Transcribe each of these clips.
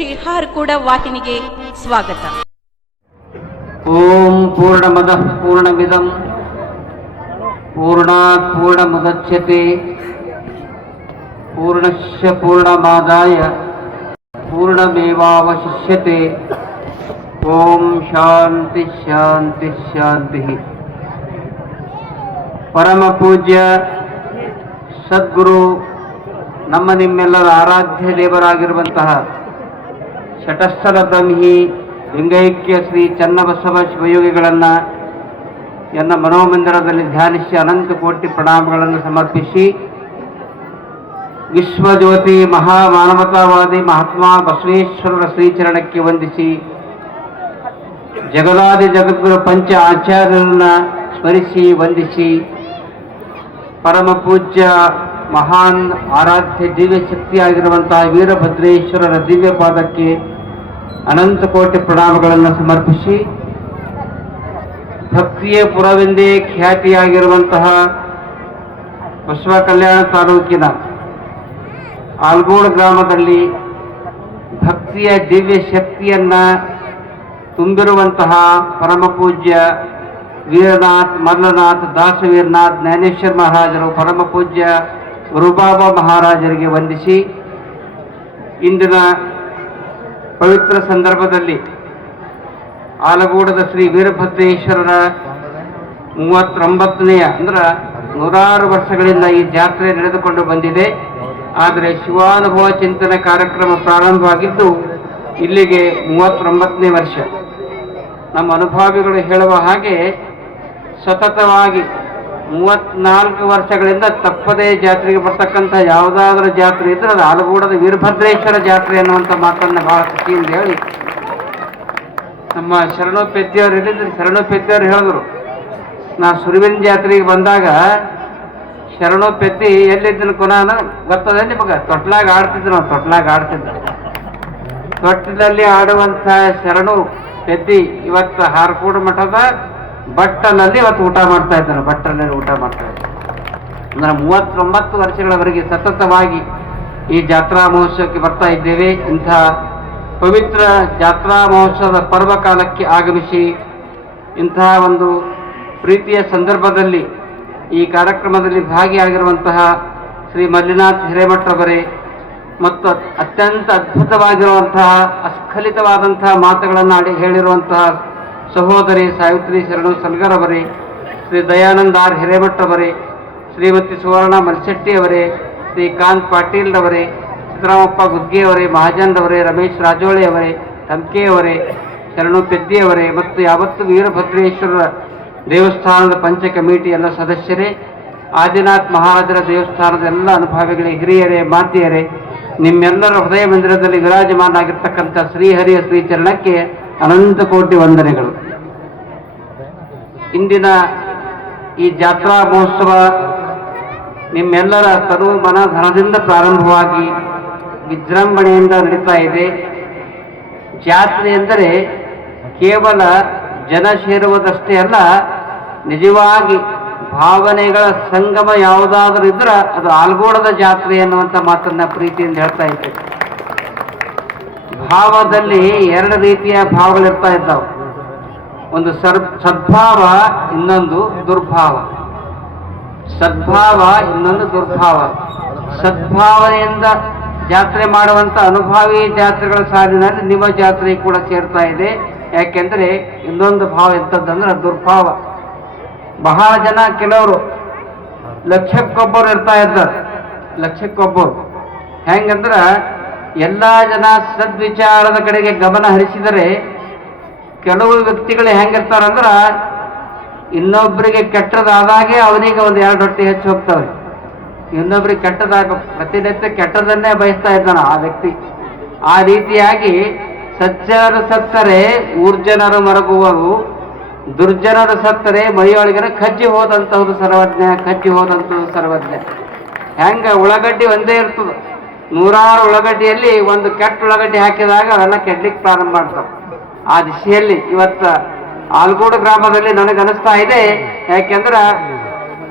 ಶ್ರೀ ಹಾರ್ಕೂಡ ವಾಹಿನಿಗೆ ಸ್ವಾಗತ. ಓಂ ಪೂರ್ಣಮದಃ ಪೂರ್ಣಮಿದಂ ಪೂರ್ಣಾತ್ ಪೂರ್ಣಮುದಚ್ಯತೆ ಪೂರ್ಣಸ್ಯ ಪೂರ್ಣಮಾದಾಯ ಪೂರ್ಣಮೇವಾವಶಿಷ್ಯತೆ. ಓಂ ಶಾಂತಿ ಶಾಂತಿ ಶಾಂತಿ. ಪರಮ ಪೂಜ್ಯ ಸದ್ಗುರು ನಮ್ಮ ನಿಮ್ಮೆಲ್ಲರ ಆರಾಧ್ಯ ದೇವರಾಗಿರುವಂತಹ ಶಟಸ್ಥಲ ಬ್ರಹ್ಮಿ ಲಿಂಗೈಕ್ಯ ಶ್ರೀ ಚನ್ನಬಸವ ಶಿವಯೋಗಿಗಳನ್ನು ಎನ್ನ ಮನೋಮಂದಿರದಲ್ಲಿ ಧ್ಯಾನಿಸಿ ಅನಂತ ಕೋಟಿ ಪ್ರಣಾಮಗಳನ್ನು ಸಮರ್ಪಿಸಿ, ವಿಶ್ವಜ್ಯೋತಿ ಮಹಾಮಾನವತಾವಾದಿ ಮಹಾತ್ಮ ಬಸವೇಶ್ವರರ ಶ್ರೀಚರಣಕ್ಕೆ ವಂದಿಸಿ, ಜಗದಾದಿ ಜಗದ್ಗುರು ಪಂಚ ಆಚಾರ್ಯರನ್ನು ಸ್ಮರಿಸಿ ವಂದಿಸಿ, ಪರಮ ಪೂಜ್ಯ ಮಹಾನ್ ಆರಾಧ್ಯ ದಿವ್ಯ ಶಕ್ತಿಯಾಗಿರುವಂತಹ ವೀರಭದ್ರೇಶ್ವರರ ದಿವ್ಯ ಪಾದಕ್ಕೆ ಅನಂತ ಕೋಟಿ ಪ್ರಣಾಮಗಳನ್ನು ಸಮರ್ಪಿಸಿ, ಭಕ್ತಿಯ ಪುರವೆಂದೇ ಖ್ಯಾತಿಯಾಗಿರುವಂತಹ ಬಸವ ಕಲ್ಯಾಣ ತಾಲೂಕಿನ ಆಲ್ಗೋಡು ಗ್ರಾಮದಲ್ಲಿ ಭಕ್ತಿಯ ದಿವ್ಯ ಶಕ್ತಿಯನ್ನ ತುಂಬಿರುವಂತಹ ಪರಮ ಪೂಜ್ಯ ವೀರನಾಥ್ ಮಲ್ಲನಾಥ್ ದಾಸವೀರನಾಥ್ ಜ್ಞಾನೇಶ್ವರ ಮಹಾರಾಜರು, ಪರಮ ಪೂಜ್ಯ ಗುರುಬಾಬಾ ಮಹಾರಾಜರಿಗೆ ವಂದಿಸಿ, ಇಂದಿನ ಪವಿತ್ರ ಸಂದರ್ಭದಲ್ಲಿ ಆಲಗೂಡದ ಶ್ರೀ ವೀರಭದ್ರೇಶ್ವರರ 39ನೆಯ ಅಂದ್ರೆ 106 ವರ್ಷಗಳಿಂದ ಈ ಜಾತ್ರೆ ನಡೆದುಕೊಂಡು ಬಂದಿದೆ. ಆದರೆ ಶಿವಾನುಭವ ಚಿಂತನೆ ಕಾರ್ಯಕ್ರಮ ಪ್ರಾರಂಭವಾಗಿದ್ದು ಇಲ್ಲಿಗೆ 39ನೇ ವರ್ಷ. ನಮ್ಮ ಅನುಭಾವಿಗಳು ಹೇಳುವ ಹಾಗೆ ಸತತವಾಗಿ 34 ವರ್ಷಗಳಿಂದ ತಪ್ಪದೇ ಜಾತ್ರೆಗೆ ಬರ್ತಕ್ಕಂಥ ಯಾವುದಾದ್ರೂ ಜಾತ್ರೆ ಇದ್ರೆ ಅದು ಆಲಗೂಡದ ವೀರಭದ್ರೇಶ್ವರ ಜಾತ್ರೆ ಅನ್ನುವಂಥ ಮಾತನ್ನು ಬಹಳ ಖುಷಿಯಿಂದ ಹೇಳಿ, ನಮ್ಮ ಶರಣೋಪೇತಿಯವರು ಹೇಳಿದ್ರು. ಶರಣೋಪೇತಿಯವರು ಹೇಳಿದ್ರು, ನಾ ಸುರುವಿನ ಜಾತ್ರೆಗೆ ಬಂದಾಗ ಶರಣೋಪೇತಿ ಎಲ್ಲಿದ್ದನು ಕೊನಾನ ಗೊತ್ತದೆ ನಿಮಗೆ? ತೊಟ್ಲಾಗ ಆಡ್ತಿದ್ರು. ನಾವು ತೊಟ್ಲಾಗ ಆಡ್ತಿದ್ದ. ತೊಟ್ಟಿನಲ್ಲಿ ಆಡುವಂಥ ಶರಣು ಪೆದ್ದಿ ಇವತ್ತು ಹಾರ್ಕೂಡು ಮಠದ ಬಟ್ಟಲಲ್ಲಿ ಇವತ್ತು ಊಟ ಮಾಡ್ತಾ ಇದ್ದಾನೆ. ಬಟ್ಟಲಲ್ಲಿ ಊಟ ಮಾಡ್ತಾ ಇದ್ದಾರೆ. ಅಂದ್ರೆ 39 ವರ್ಷಗಳವರೆಗೆ ಸತತವಾಗಿ ಈ ಜಾತ್ರಾ ಮಹೋತ್ಸವಕ್ಕೆ ಬರ್ತಾ ಇದ್ದೇವೆ. ಇಂಥ ಪವಿತ್ರ ಜಾತ್ರಾ ಮಹೋತ್ಸವದ ಪರ್ವಕಾಲಕ್ಕೆ ಆಗಮಿಸಿ ಇಂತಹ ಒಂದು ಪ್ರೀತಿಯ ಸಂದರ್ಭದಲ್ಲಿ ಈ ಕಾರ್ಯಕ್ರಮದಲ್ಲಿ ಭಾಗಿಯಾಗಿರುವಂತಹ ಶ್ರೀ ಮಲ್ಲಿನಾಥ್ ಹಿರೇಮಠರವರೇ ಮತ್ತು ಅತ್ಯಂತ ಅದ್ಭುತವಾಗಿರುವಂತಹ ಅಸ್ಖಲಿತವಾದಂತಹ ಮಾತುಗಳನ್ನು ಹೇಳಿರುವಂತಹ ಸಹೋದರಿ ಸಾವಿತ್ರಿ ಶರಣು ಸಲ್ಗರವರೇ, ಶ್ರೀ ದಯಾನಂದ ಆರ್ ಹಿರೇಮಠರವರೇ, ಶ್ರೀಮತಿ ಸುವರ್ಣ ಮಲ್ಶೆಟ್ಟಿಯವರೇ, ಶ್ರೀ ಕಾಂತ್ ಪಾಟೀಲ್ ರವರೇ, ಸಿದ್ದರಾಮಪ್ಪ ಗುದ್ಗೆಯವರೇ, ಮಹಾಜನ್ರವರೇ, ರಮೇಶ್ ರಾಜೋಳಿಯವರೇ, ತಂಕೆಯವರೇ, ಶರಣು ಪೆದ್ದಿಯವರೇ ಮತ್ತು ಯಾವತ್ತು ವೀರಭದ್ರೇಶ್ವರ ದೇವಸ್ಥಾನದ ಪಂಚ ಕಮಿಟಿ ಎಲ್ಲ ಸದಸ್ಯರೇ, ಆದಿನಾಥ್ ಮಹಾರಾಜರ ದೇವಸ್ಥಾನದ ಎಲ್ಲ ಅನುಭಾವಿಗಳೇ, ಹಿರಿಯರೇ, ಮಾತೆಯರೇ, ನಿಮ್ಮೆಲ್ಲರ ಹೃದಯ ಮಂದಿರದಲ್ಲಿ ವಿರಾಜಮಾನಾಗಿರ್ತಕ್ಕಂಥ ಶ್ರೀಹರಿಯ ಶ್ರೀಚರಣಕ್ಕೆ ಅನಂತ ಕೋಟಿ ವಂದನೆಗಳು. ಇಂದಿನ ಈ ಜಾತ್ರಾ ಮಹೋತ್ಸವ ನಿಮ್ಮೆಲ್ಲರ ತನು ಮನ ಧನದಿಂದ ಪ್ರಾರಂಭವಾಗಿ ವಿಜೃಂಭಣೆಯಿಂದ ನಡೀತಾ ಇದೆ. ಜಾತ್ರೆ ಎಂದರೆ ಕೇವಲ ಜನ ಸೇರುವುದಷ್ಟೇ ಅಲ್ಲ, ನಿಜವಾಗಿ ಭಾವನೆಗಳ ಸಂಗಮ ಯಾವುದಾದ್ರೂ ಇದ್ರೆ ಅದು ಆಲ್ಗೋಡದ ಜಾತ್ರೆ ಅನ್ನುವಂಥ ಮಾತನ್ನ ಪ್ರೀತಿಯಿಂದ ಹೇಳ್ತಾ ಇದ್ದೇವೆ. ಭಾವದಲ್ಲಿ 2 ರೀತಿಯ ಭಾವಗಳಿರ್ತಾ ಇದ್ದಾವೆ. ಒಂದು ಸದ್ಭಾವ, ಇನ್ನೊಂದು ದುರ್ಭಾವ. ಸದ್ಭಾವ, ಇನ್ನೊಂದು ದುರ್ಭಾವ. ಸದ್ಭಾವನೆಯಿಂದ ಜಾತ್ರೆ ಮಾಡುವಂಥ ಅನುಭಾವಿ ಜಾತ್ರೆಗಳ ಸಾಲಿನಲ್ಲಿ ನಿಮ್ಮ ಜಾತ್ರೆ ಕೂಡ ಸೇರ್ತಾ ಇದೆ. ಯಾಕೆಂದರೆ ಇನ್ನೊಂದು ಭಾವ ಎಂಥದ್ದಂದ್ರೆ ದುರ್ಭಾವ. ಬಹಳ ಜನ, ಕೆಲವರು ಲಕ್ಷಕ್ಕೊಬ್ಬರು ಇರ್ತಾ ಇದ್ದಾರೆ. ಲಕ್ಷಕ್ಕೊಬ್ಬರು ಹೆಂಗಂದ್ರೆ ಎಲ್ಲ ಜನ ಸದ್ವಿಚಾರದ ಕಡೆಗೆ ಗಮನ ಹರಿಸಿದರೆ, ಕೆಲವು ವ್ಯಕ್ತಿಗಳು ಹೆಂಗಿರ್ತಾರಂದ್ರೆ ಇನ್ನೊಬ್ಬರಿಗೆ ಕೆಟ್ಟದಾದಾಗೆ ಅವನಿಗೆ ಒಂದು 2 ರೊಟ್ಟಿ ಹೆಚ್ಚು ಹೋಗ್ತವೆ. ಇನ್ನೊಬ್ರಿಗೆ ಕೆಟ್ಟದಾಗ ಪ್ರತಿನಿತ್ಯ ಕೆಟ್ಟದನ್ನೇ ಬಯಸ್ತಾ ಇದ್ದಾನೆ ಆ ವ್ಯಕ್ತಿ. ಆ ರೀತಿಯಾಗಿ ಸಜ್ಜನರು ಸತ್ತರೆ ಊರ್ಜನರು ಮರಗುವರು, ದುರ್ಜನರು ಸತ್ತರೆ ಮೈಯೊಳಗಿನ ಕಜ್ಜಿ ಹೋದಂಥದ್ದು ಸರ್ವಜ್ಞ, ಕಜ್ಜಿ ಹೋದಂಥದ್ದು ಸರ್ವಜ್ಞ. ಹೆಂಗ ಉಳ್ಳಾಗಡ್ಡಿ ಒಂದೇ ಇರ್ತದೆ, 100 ಉಳ್ಳಾಗಡ್ಡಿಯಲ್ಲಿ ಒಂದು ಕೆಟ್ಟ ಉಳ್ಳಾಗಡ್ಡಿ ಹಾಕಿದಾಗ ಅವೆಲ್ಲ ಕೆಡ್ಲಿಕ್ಕೆ ಪ್ರಾರಂಭ ಮಾಡ್ತಾವೆ. ಆ ದಿಶೆಯಲ್ಲಿ ಇವತ್ತು ಆಲ್ಗೋಡು ಗ್ರಾಮದಲ್ಲಿ ನನಗನ್ನಿಸ್ತಾ ಇದೆ. ಯಾಕೆಂದ್ರೆ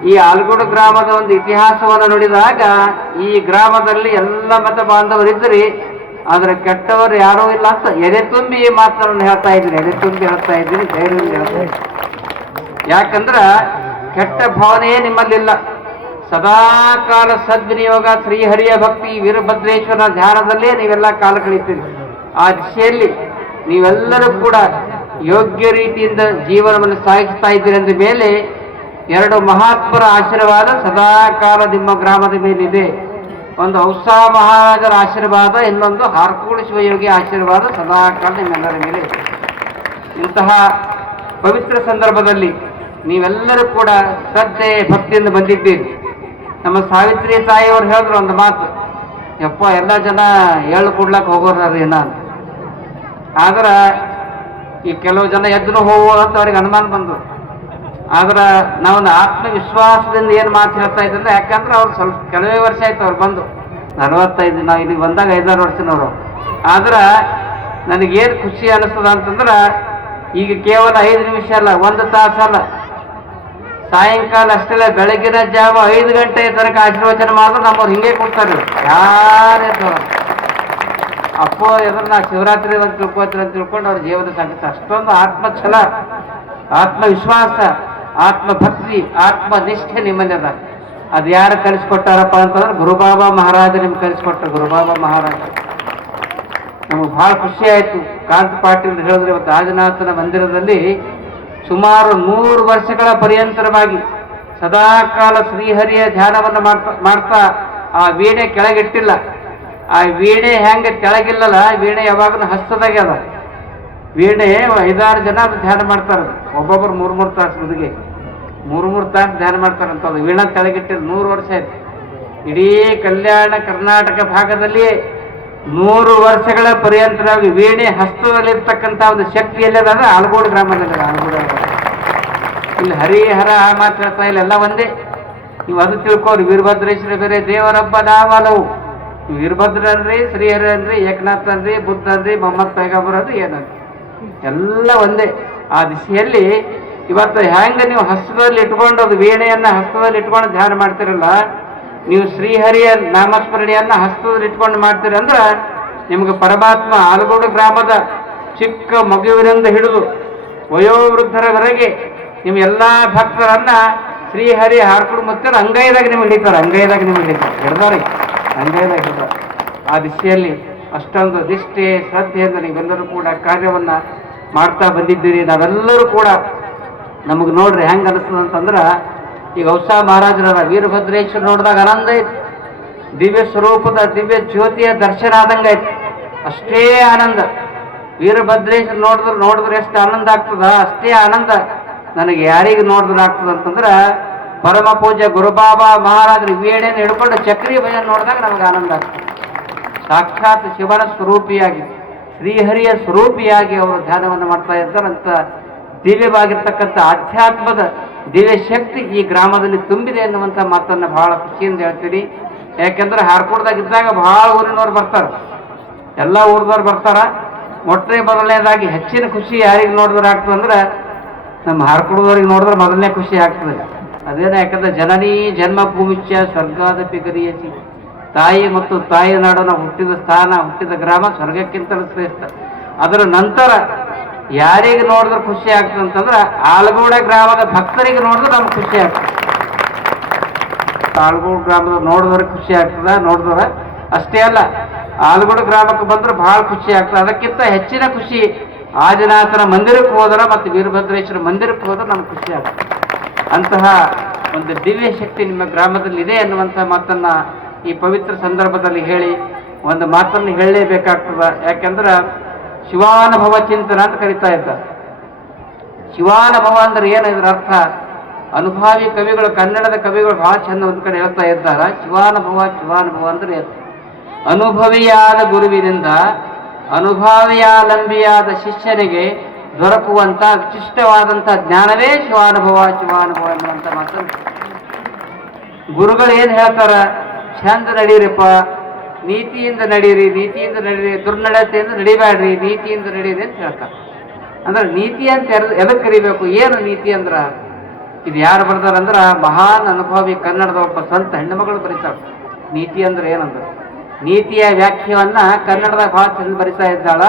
ಈ ಆಲ್ಗೋಡು ಗ್ರಾಮದ ಒಂದು ಇತಿಹಾಸವನ್ನು ನೋಡಿದಾಗ ಈ ಗ್ರಾಮದಲ್ಲಿ ಎಲ್ಲ ಮತ ಬಾಂಧವರಿದ್ದರೆ ಆದ್ರೆ ಕೆಟ್ಟವರು ಯಾರೂ ಇಲ್ಲ ಅಂತ ಎದೆ ತುಂಬಿ ಈ ಮಾತನ್ನು ಹೇಳ್ತಾ ಇದ್ದೀನಿ, ಎದೆ ತುಂಬಿ ಹೇಳ್ತಾ ಇದ್ದೀನಿ, ಧೈರ್ಯದಿಂದ ಹೇಳ್ತಾ ಇದ್ದೀನಿ. ಯಾಕಂದ್ರ ಕೆಟ್ಟ ಭಾವನೆಯೇ ನಿಮ್ಮಲ್ಲಿಲ್ಲ. ಸದಾಕಾಲ ಸದ್ವಿನಿಯೋಗ, ಶ್ರೀಹರಿಯ ಭಕ್ತಿ, ವೀರಭದ್ರೇಶ್ವರನ ಧ್ಯಾನದಲ್ಲೇ ನೀವೆಲ್ಲ ಕಾಲ ಕಳೀತೀರಿ. ಆ ದಿಶೆಯಲ್ಲಿ ನೀವೆಲ್ಲರೂ ಕೂಡ ಯೋಗ್ಯ ರೀತಿಯಿಂದ ಜೀವನವನ್ನು ಸಾಗಿಸ್ತಾ ಇದ್ದೀರಿ ಅಂದ ಮೇಲೆ ಎರಡು ಮಹಾತ್ಮರ ಆಶೀರ್ವಾದ ಸದಾಕಾಲ ನಿಮ್ಮ ಗ್ರಾಮದ ಮೇಲಿದೆ. ಒಂದು ಔಸಾ ಮಹಾರಾಜರ ಆಶೀರ್ವಾದ, ಇನ್ನೊಂದು ಹಾರ್ಕೂಡು ಶಿವಯೋಗಿ ಆಶೀರ್ವಾದ ಸದಾಕಾಲ ನಿಮ್ಮೆಲ್ಲರ ಮೇಲೆ ಇದೆ. ಇಂತಹ ಪವಿತ್ರ ಸಂದರ್ಭದಲ್ಲಿ ನೀವೆಲ್ಲರೂ ಕೂಡ ಶ್ರದ್ಧೆ ಭಕ್ತಿಯಿಂದ ಬಂದಿದ್ದೀರಿ. ನಮ್ಮ ಸಾವಿತ್ರಿ ತಾಯಿಯವರು ಹೇಳಿದ್ರು ಒಂದು ಮಾತು, ಯಪ್ಪ ಎಲ್ಲ ಜನ ಎಳ್ಳು ಕೊಡ್ಲಕ್ಕೆ ಹೋಗೋರು ಏನ ಅಂತ. ಆದ್ರೆ ಈ ಕೆಲವು ಜನ ಎದ್ದು ಹೋಗುವ ಅಂತ ಅವ್ರಿಗೆ ಅನುಮಾನ ಬಂದು, ಆದ್ರೆ ನಾವು ಆತ್ಮವಿಶ್ವಾಸದಿಂದ ಏನು ಮಾತು ಹೇಳ್ತಾ ಇದ್ದಿಲ್ಲ. ಯಾಕಂದ್ರೆ ಅವ್ರು ಸ್ವಲ್ಪ ಕೆಲವೇ ವರ್ಷ ಆಯ್ತು ಅವ್ರು ಬಂದು, 45 ನಾವು ಇಲ್ಲಿಗೆ ಬಂದಾಗ 5-6 ವರ್ಷನವರು. ಆದ್ರೆ ನನಗೇನು ಖುಷಿ ಅನಿಸ್ತದ ಅಂತಂದ್ರೆ ಈಗ ಕೇವಲ 5 ನಿಮಿಷ ಅಲ್ಲ, 1 ತಾಸಲ್ಲ, ಸಾಯಂಕಾಲ ಅಷ್ಟೆಲ್ಲ ಬೆಳಗಿನ ಜಾವ 5 ಗಂಟೆ ತನಕ ಆಶೀರ್ವಚನ ಮಾಡಿದ್ರೆ ನಮ್ಮವ್ರು ಹಿಂಗೆ ಕೊಡ್ತಾರೆ. ಯಾರೇ ಅಪ್ಪೋ ಎದ್ರ ನಾ ಶಿವರಾತ್ರಿ ಅಂತ ತಿಳ್ಕೊತೀರ ಅಂತ ತಿಳ್ಕೊಂಡು ಅವ್ರ ಜೀವನ ಸಾಗಿಸ್ತ. ಅಷ್ಟೊಂದು ಆತ್ಮಛಲ, ಆತ್ಮವಿಶ್ವಾಸ, ಆತ್ಮಭಕ್ತಿ, ಆತ್ಮನಿಷ್ಠೆ ನಿಮ್ಮಲ್ಲಿ ಅದ. ಅದು ಯಾರು ಕಲಿಸ್ಕೊಟ್ಟಾರಪ್ಪ ಅಂತಂದ್ರೆ ಗುರುಬಾಬಾ ಮಹಾರಾಜ ನಿಮ್ಗೆ ಕಲಿಸ್ಕೊಟ್ರು. ಗುರುಬಾಬಾ ಮಹಾರಾಜ ನಮಗೆ ಭಾಳ ಖುಷಿ ಆಯಿತು. ಕಾಂತ ಪಾಟೀಲ್ ಹೇಳಿದ್ರೆ ಇವತ್ತು ಆದಿನಾಥನ ಮಂದಿರದಲ್ಲಿ ಸುಮಾರು 100 ವರ್ಷಗಳ ಪರ್ಯಂತರವಾಗಿ ಸದಾಕಾಲ ಶ್ರೀಹರಿಯ ಧ್ಯಾನವನ್ನು ಮಾಡ್ತಾ ಆ ವೀಣೆ ಕೆಳಗಿಟ್ಟಿಲ್ಲ. ಆ ವೀಣೆ ಹೆಂಗೆ ಕೆಳಗಿಲ್ಲಲ್ಲ, ವೀಣೆ ಯಾವಾಗಲೂ ಹಸ್ತದಾಗೆ ಅದ. ವೀಣೆ 5-6 ಜನ ಅದು ಧ್ಯಾನ ಮಾಡ್ತಾರೆ. ಒಬ್ಬೊಬ್ಬರು 3-3 ತಾಸು ಬದುಗೆ 3-3 ತಾಸು ಧ್ಯಾನ ಮಾಡ್ತಾರಂತ. ವೀಣಾ ಕೆಳಗಿಟ್ಟಿಲ್ಲ 100 ವರ್ಷ ಆಯ್ತು. ಇಡೀ ಕಲ್ಯಾಣ ಕರ್ನಾಟಕ ಭಾಗದಲ್ಲಿ 100 ವರ್ಷಗಳ ಪರ್ಯಂತರವಾಗಿ ವೀಣೆ ಹಸ್ತದಲ್ಲಿರ್ತಕ್ಕಂಥ ಒಂದು ಶಕ್ತಿಯಲ್ಲದ ಆಲಗೋಡು ಗ್ರಾಮದಲ್ಲಿ. ಆಲಗೋಡು ಇಲ್ಲಿ ಹರಿಹರ ಆ ಮಾತು ಹೇಳ್ತಾ ಇಲ್ಲ, ಎಲ್ಲ ಒಂದೇ. ನೀವು ಅದು ತಿಳ್ಕೋರಿ, ವೀರಭದ್ರೇಶ್ವರ ಬೇರೆ, ದೇವರಬ್ಬ ನಾವಲವು. ವೀರಭದ್ರ ಅನ್ರಿ, ಶ್ರೀಹರಿ ಅನ್ರಿ, ಏಕನಾಥ್ ಅನ್ರಿ, ಬುದ್ಧ ಅನ್ರಿ, ಮೊಹಮ್ಮದ್ ಪೈಗಂಬರ್ ಅನ್ರಿ, ಏನಂದ್ರಿ ಎಲ್ಲ ಒಂದೇ. ಆ ದಿಶೆಯಲ್ಲಿ ಇವತ್ತು ಹೆಂಗೆ ನೀವು ಹಸ್ತದಲ್ಲಿ ಇಟ್ಕೊಂಡು ಅದು ವೀಣೆಯನ್ನ ಹಸ್ತದಲ್ಲಿ ಇಟ್ಕೊಂಡು ಧ್ಯಾನ ಮಾಡ್ತಿರಲ್ಲ, ನೀವು ಶ್ರೀಹರಿಯ ನಾಮಸ್ಮರಣೆಯನ್ನ ಹಸ್ತದಲ್ಲಿ ಇಟ್ಕೊಂಡು ಮಾಡ್ತೀರಿ ಅಂದ್ರೆ ನಿಮ್ಗೆ ಪರಮಾತ್ಮ ಆಲಗೋಡು ಗ್ರಾಮದ ಚಿಕ್ಕ ಮಗುವಿನಿಂದ ಹಿಡಿದು ವಯೋವೃದ್ಧರವರೆಗೆ ನಿಮ್ಮ ಎಲ್ಲ ಭಕ್ತರನ್ನ ಶ್ರೀಹರಿ ಹಾರ್ಕೊಂಡು ಮುತ್ತರ ಅಂಗೈದಾಗ ನಿಮಗೆ ಹಿಡಿತಾರೆ. ಅಂಗೈದಾಗ ನಿಮಗೆ ಹಿಡಿತಾರೆ, ಹಿಡ್ದಾರಿ ಅಂಗೈದಾಗ ಹಿಡ್ದಾರೆ. ಆ ದಿಶೆಯಲ್ಲಿ ಅಷ್ಟೊಂದು ನಿಷ್ಠೆ ಶ್ರದ್ಧೆಯಿಂದ ನೀವೆಲ್ಲರೂ ಕೂಡ ಕಾರ್ಯವನ್ನ ಮಾಡ್ತಾ ಬಂದಿದ್ದೀರಿ. ನಾವೆಲ್ಲರೂ ಕೂಡ ನಮಗೆ ನೋಡ್ರಿ ಹೆಂಗೆ ಅನಿಸ್ತದೆ ಅಂತಂದ್ರೆ, ಈಗ ಔಸಾ ಮಹಾರಾಜರ ವೀರಭದ್ರೇಶ್ವರ ನೋಡಿದಾಗ ಆನಂದ ಐತಿ. ದಿವ್ಯ ಸ್ವರೂಪದ ದಿವ್ಯ ಜ್ಯೋತಿಯ ದರ್ಶನ ಆದಂಗೆ ಐತಿ, ಅಷ್ಟೇ ಆನಂದ. ವೀರಭದ್ರೇಶ್ವರ ನೋಡಿದ್ರೆ ಎಷ್ಟು ಆನಂದ ಆಗ್ತದ, ಅಷ್ಟೇ ಆನಂದ ನನಗೆ ಯಾರಿಗೆ ನೋಡಿದ್ರೆ ಆಗ್ತದೆ ಅಂತಂದ್ರೆ ಪರಮ ಪೂಜ್ಯ ಗುರುಬಾಬಾ ಮಹಾರಾಜರ ವೀಣೆಯನ್ನು ಹಿಡ್ಕೊಂಡು ಚಕ್ರಿ ಭಜನೆ ನೋಡಿದಾಗ ನಮಗೆ ಆನಂದ ಆಗ್ತದೆ. ಸಾಕ್ಷಾತ್ ಶಿವನ ಸ್ವರೂಪಿಯಾಗಿ, ಶ್ರೀಹರಿಯ ಸ್ವರೂಪಿಯಾಗಿ ಅವರು ಧ್ಯಾನವನ್ನು ಮಾಡ್ತಾ ಇದ್ದಾರಂತ ದಿವ್ಯವಾಗಿರ್ತಕ್ಕಂಥ ಆಧ್ಯಾತ್ಮದ ದಿವ್ಯ ಶಕ್ತಿ ಈ ಗ್ರಾಮದಲ್ಲಿ ತುಂಬಿದೆ ಎನ್ನುವಂಥ ಮಾತನ್ನು ಬಹಳ ಖುಷಿಯಿಂದ ಹೇಳ್ತೀನಿ. ಯಾಕೆಂದ್ರೆ ಹಾರ್ಕೋಡ್ದಾಗ ಇದ್ದಾಗ ಬಹಳ ಊರಿನವ್ರು ಬರ್ತಾರೆ, ಎಲ್ಲ ಊರಿನವ್ರು ಬರ್ತಾರ. ಮೊದಲನೇದಾಗಿ ಹೆಚ್ಚಿನ ಖುಷಿ ಯಾರಿಗೆ ನೋಡಿದ್ರೆ ಆಗ್ತದೆ ಅಂದ್ರೆ ನಮ್ಮ ಹಾರ್ಕೋಡ್ದವ್ರಿಗೆ ನೋಡಿದ್ರೆ ಮೊದಲನೇ ಖುಷಿ ಆಗ್ತದೆ. ಅದೇನ, ಯಾಕಂದ್ರೆ ಜನನೀ ಜನ್ಮ ಭೂಮಿಶ್ಚ ಸ್ವರ್ಗಾದಪಿ ಗರಿಯಸಿ. ತಾಯಿ ಮತ್ತು ತಾಯಿ ನಾಡನ ಹುಟ್ಟಿದ ಸ್ಥಾನ, ಹುಟ್ಟಿದ ಗ್ರಾಮ ಸ್ವರ್ಗಕ್ಕಿಂತಲೂ ಶ್ರೇಷ್ಠ. ಅದರ ನಂತರ ಯಾರಿಗೆ ನೋಡಿದ್ರೆ ಖುಷಿ ಆಗ್ತದೆ ಅಂತಂದ್ರೆ ಆಲಗೋಡ ಗ್ರಾಮದ ಭಕ್ತರಿಗೆ ನೋಡಿದ್ರೆ ನಮ್ಗೆ ಖುಷಿ ಆಗ್ತದೆ. ಆಲಗೋಡು ಗ್ರಾಮದ ನೋಡಿದ್ರೆ ಖುಷಿ ಆಗ್ತದ, ನೋಡಿದ್ರೆ ಅಷ್ಟೇ ಅಲ್ಲ, ಆಲಗೋಡು ಗ್ರಾಮಕ್ಕೆ ಬಂದ್ರೆ ಬಹಳ ಖುಷಿ ಆಗ್ತದೆ. ಅದಕ್ಕಿಂತ ಹೆಚ್ಚಿನ ಖುಷಿ ಆದಿನಾಥನ ಮಂದಿರಕ್ಕೆ ಹೋದ್ರೆ ಮತ್ತು ವೀರಭದ್ರೇಶ್ವರ ಮಂದಿರಕ್ಕೆ ಹೋದ್ರೆ ನಮ್ಗೆ ಖುಷಿ ಆಗ್ತದೆ. ಅಂತಹ ಒಂದು ದಿವ್ಯ ಶಕ್ತಿ ನಿಮ್ಮ ಗ್ರಾಮದಲ್ಲಿ ಇದೆ ಎನ್ನುವಂಥ ಮಾತನ್ನ ಈ ಪವಿತ್ರ ಸಂದರ್ಭದಲ್ಲಿ ಹೇಳಿ ಒಂದು ಮಾತನ್ನು ಹೇಳಲೇಬೇಕಾಗ್ತದ. ಯಾಕೆಂದ್ರೆ ಶಿವಾನುಭವ ಚಿಂತನ ಅಂತ ಕರಿತಾ ಇದ್ದಾರೆ. ಶಿವಾನುಭವ ಅಂದ್ರೆ ಏನು, ಇದರ ಅರ್ಥ ಅನುಭಾವಿ ಕವಿಗಳು, ಕನ್ನಡದ ಕವಿಗಳು ಬಹಳ ಚೆಂದ ಒಂದು ಕಡೆ ಹೇಳ್ತಾ ಇದ್ದಾರೆ. ಶಿವಾನುಭವ ಅಂದ್ರೆ ಅನುಭವಿಯಾದ ಗುರುವಿನಿಂದ ಅನುಭಾವಿಯಾಲಂಬಿಯಾದ ಶಿಷ್ಯನಿಗೆ ದೊರಕುವಂತ ವಿಶಿಷ್ಟವಾದಂಥ ಜ್ಞಾನವೇ ಶಿವಾನುಭವ ಎನ್ನುವಂಥ ಮಾತನ್ನು ಗುರುಗಳು ಏನು ಹೇಳ್ತಾರ, ಚಂದ ನಡೀರಿಪ್ಪ, ನೀತಿಯಿಂದ ನಡೀರಿ, ದುರ್ನಡತೆಯಿಂದ ನಡಿಬೇಡ್ರಿ, ನೀತಿಯಿಂದ ನಡೀರಿ ಅಂತ ಹೇಳ್ತಾರೆ. ಅಂದ್ರೆ ನೀತಿ ಅಂತ ಎದಕ್ಕೆ ಕರಿಬೇಕು, ಏನು ನೀತಿ ಅಂದ್ರ, ಇದು ಯಾರು ಬರ್ದಾರಂದ್ರ ಮಹಾನ್ ಅನುಭವಿ ಕನ್ನಡದ ಒಬ್ಬ ಸಂತ ಹೆಣ್ಣುಮಗಳು ಬರೀತಾಳೆ. ನೀತಿ ಅಂದ್ರೆ ಏನಂದ್ರೆ ನೀತಿಯ ವ್ಯಾಖ್ಯವನ್ನ ಕನ್ನಡದಾಗ ಭಾಳ ಚಂದ ಬರಿತಾ ಇದ್ದಾಳ.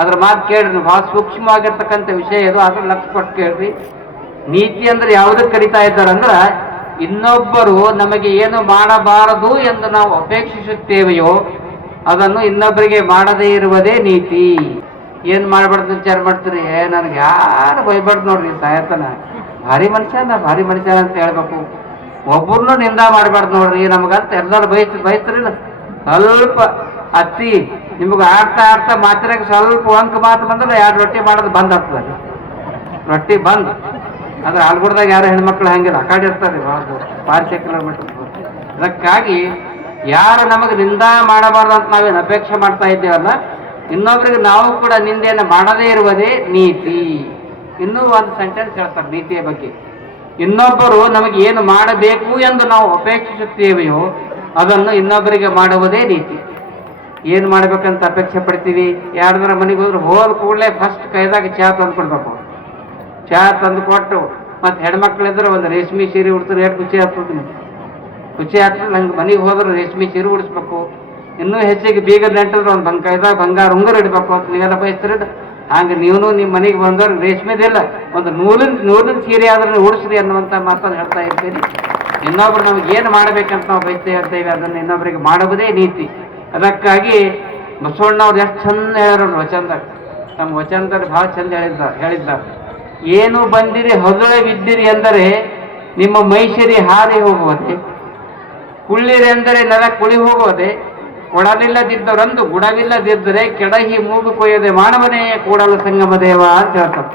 ಅದ್ರ ಮಾತು ಕೇಳ್ರಿ, ಭಾಳ ಸೂಕ್ಷ್ಮವಾಗಿರ್ತಕ್ಕಂಥ ವಿಷಯ ಇದು, ಅದ್ರ ಲಕ್ಷ ಕೊಟ್ಟು ಕೇಳ್ರಿ. ನೀತಿ ಅಂದ್ರೆ ಯಾವುದಕ್ಕೆ ಕರಿತಾ ಇದ್ದಾರಂದ್ರೆ, ಇನ್ನೊಬ್ಬರು ನಮಗೆ ಏನು ಮಾಡಬಾರದು ಎಂದು ನಾವು ಅಪೇಕ್ಷಿಸುತ್ತೇವೆಯೋ ಅದನ್ನು ಇನ್ನೊಬ್ಬರಿಗೆ ಮಾಡದೇ ಇರುವುದೇ ನೀತಿ. ಏನು ಮಾಡಬಾರ್ದು ವಿಚಾರ ಮಾಡ್ತೀರಿ? ನನಗೆ ಯಾರು ಬೈಬಾರ್ದು ನೋಡ್ರಿ, ಸಾಯತನ ಭಾರಿ ಮನುಷ್ಯ ಅಂತ ಹೇಳ್ಬೇಕು. ಒಬ್ಬರನ್ನೂ ನಿಂದ ಮಾಡಬಾರ್ದು ನೋಡ್ರಿ ನಮಗಂತ ಎಲ್ಲರೂ ಬೈತ್ರಿ. ಸ್ವಲ್ಪ ಅತ್ತಿ ನಿಮಗೆ ಆಡ್ತಾ ಮಾತಿನಾಗ ಸ್ವಲ್ಪ ಅಂಕ ಮಾತು ಬಂದ್ರೆ 2 ರೊಟ್ಟಿ ಮಾಡೋದು ಬಂದ್ ಆಗ್ತದೆ. ರೊಟ್ಟಿ ಬಂದ್ ಅಂದ್ರೆ ಆಲ್ಗೂಡ್ದಾಗ ಯಾರು ಹೆಣ್ಮಕ್ಳು ಹಂಗಿಲ್ಲ, ಆ ಕಡೆ ಇರ್ತಾರೆ ಪಾರ್ಸಿ ಕಿಲೋಮೀಟರ್. ಅದಕ್ಕಾಗಿ ಯಾರು ನಮಗೆ ನಿಂದ ಮಾಡಬಾರ್ದು ಅಂತ ನಾವೇನು ಅಪೇಕ್ಷೆ ಮಾಡ್ತಾ ಇದ್ದೇವಲ್ಲ, ಇನ್ನೊಬ್ರಿಗೆ ನಾವು ಕೂಡ ನಿಂದೆಯನ್ನು ಮಾಡದೇ ಇರುವುದೇ ನೀತಿ. ಇನ್ನೂ ಒಂದು ಸೆಂಟೆನ್ಸ್ ಹೇಳ್ತಾರೆ ನೀತಿಯ ಬಗ್ಗೆ. ಇನ್ನೊಬ್ಬರು ನಮಗೆ ಏನು ಮಾಡಬೇಕು ಎಂದು ನಾವು ಅಪೇಕ್ಷಿಸುತ್ತೇವೆಯೋ ಅದನ್ನು ಇನ್ನೊಬ್ಬರಿಗೆ ಮಾಡುವುದೇ ನೀತಿ. ಏನು ಮಾಡ್ಬೇಕಂತ ಅಪೇಕ್ಷೆ ಪಡ್ತೀವಿ? 2 ದಿನ ಮನೆಗೆ ಹೋದ್ರೆ ಹೋದ ಕೂಡಲೇ ಫಸ್ಟ್ ಕೈದಾಗ ಚಹಾ ತಂದು ಕೊಡ್ಬೇಕು. ಚಹಾ ತಂದು ಕೊಟ್ಟು ಮತ್ತು ಹೆಣ್ಮಕ್ಳಿದ್ರೆ ಒಂದು ರೇಷ್ಮೆ ಸೀರೆ ಉಡ್ತಾರೆ, ಎಷ್ಟು ಖುಷಿ ಆಗ್ತದೆ. ಖುಷಿ ಆಗ್ತದೆ. ಹಂಗೆ ಮನೆಗೆ ಹೋದ್ರೆ ರೇಷ್ಮೆ ಸೀರೆ ಉಡಿಸ್ಬೇಕು. ಇನ್ನೂ ಹೆಚ್ಚಿಗೆ ಬೀಗ ನೆಂಟಿದ್ರೆ ಒಂದು ಕೈದಾಗ ಬಂಗಾರ ಉಂಗುರ ಇಡಬೇಕು ಅಂತ ನೀವೆಲ್ಲ ಬಯಸ್ತೀರಿ. ಹಂಗೆ ನೀವು ನಿಮ್ಮ ಮನೆಗೆ ಬಂದವ್ರು ರೇಷ್ಮೆದಿಲ್ಲ, ಒಂದು ನೂಲಿನ ಸೀರೆ ಆದ್ರೆ ಉಡಿಸ್ರಿ ಅನ್ನುವಂಥ ಮಾತನ್ನು ಹೇಳ್ತಾ ಇರ್ತೀರಿ. ಇನ್ನೊಬ್ರು ನಮಗೆ ಏನು ಮಾಡಬೇಕಂತ ನಾವು ಬಯಸ್ತೇವೆ ಅಂತೇವೆ, ಅದನ್ನು ಇನ್ನೊಬ್ಬರಿಗೆ ಮಾಡುವುದೇ ನೀತಿ. ಅದಕ್ಕಾಗಿ ಬಸವಣ್ಣವ್ರು ಎಷ್ಟು ಚಂದ ಹೇಳ್ಯಾರ ವಚನದಾಗ, ನಮ್ಮ ವಚನದಲ್ಲಿ ಭಾಳ ಚಂದ ಹೇಳಿದ್ದಾರೆ. ಏನು ಬಂದಿರಿ ಹೊದಳೆ ಬಿದ್ದಿರಿ ಎಂದರೆ ನಿಮ್ಮ ಮೈಸರಿ ಹಾರಿ ಹೋಗುವುದೇ, ಕುಳ್ಳಿರಿ ಎಂದರೆ ನೆಲ ಕುಳಿ ಹೋಗುವುದೇ, ಕೊಡಲಿಲ್ಲದಿದ್ದವರಂದು ಗುಡವಿಲ್ಲದಿದ್ದರೆ ಕೆಡಹಿ ಮೂಗು ಕೊಯ್ಯದೆ ಮಾನವನೇ ಕೂಡಲು ಸಂಗಮ ದೇವ ಅಂತ ಹೇಳ್ತಾರೆ.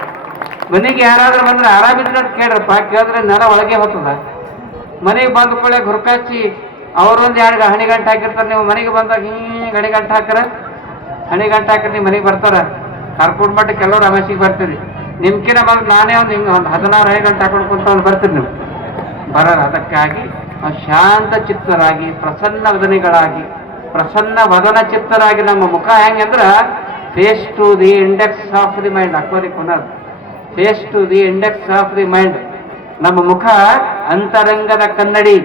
ಮನೆಗೆ ಯಾರಾದ್ರೂ ಬಂದ್ರೆ ಆರಾಮಿದ್ರೆ ಕೇಳ್ರಪ್ಪ, ಕೇಳಿದ್ರೆ ನೆಲ ಒಳಗೆ ಹೋಗ್ತದ. ಮನೆಗೆ ಬಂದ ಕೂಡಲೇ ಗುರುಕಾಚಿ ಅವರೊಂದು 2 ಹಣಿಗಂಟು ಹಾಕಿರ್ತಾರೆ. ನೀವು ಮನೆಗೆ ಬಂದಾಗ ಹಣಿಗಂಟು ಹಣಿಗಂಟು ಹಾಕಿ ನೀವು ಮನೆಗೆ ಬರ್ತಾರ. ಕರ್ಕೊಂಡು ಮಟ್ಟಕ್ಕೆ ಎಲ್ಲರೂ ರಮೇಶಿಗೆ ಬರ್ತೀರಿ. ನಿಮ್ಕಿನ ಬಂದು ನಾನೇ ಒಂದು 16 ಹಣಿಗಂಟು ಹಾಕೊಂಡು ಕುಂತ ಬರ್ತೀರಿ, ನೀವು ಬರಲ್ಲ. ಅದಕ್ಕಾಗಿ ನಾವು ಶಾಂತ ಚಿತ್ತರಾಗಿ, ಪ್ರಸನ್ನ ವದನಿಗಳಾಗಿ, ಪ್ರಸನ್ನ ವದನ ಚಿತ್ತರಾಗಿ ನಮ್ಮ ಮುಖ ಹೆಂಗೆ ಅಂದ್ರೆ face to the index of the mind. ಅಕ್ವರಿ ಪುನರ್ face to the index of the mind. ನಮ್ಮ ಮುಖ ಅಂತರಂಗದ ಕನ್ನಡಿ.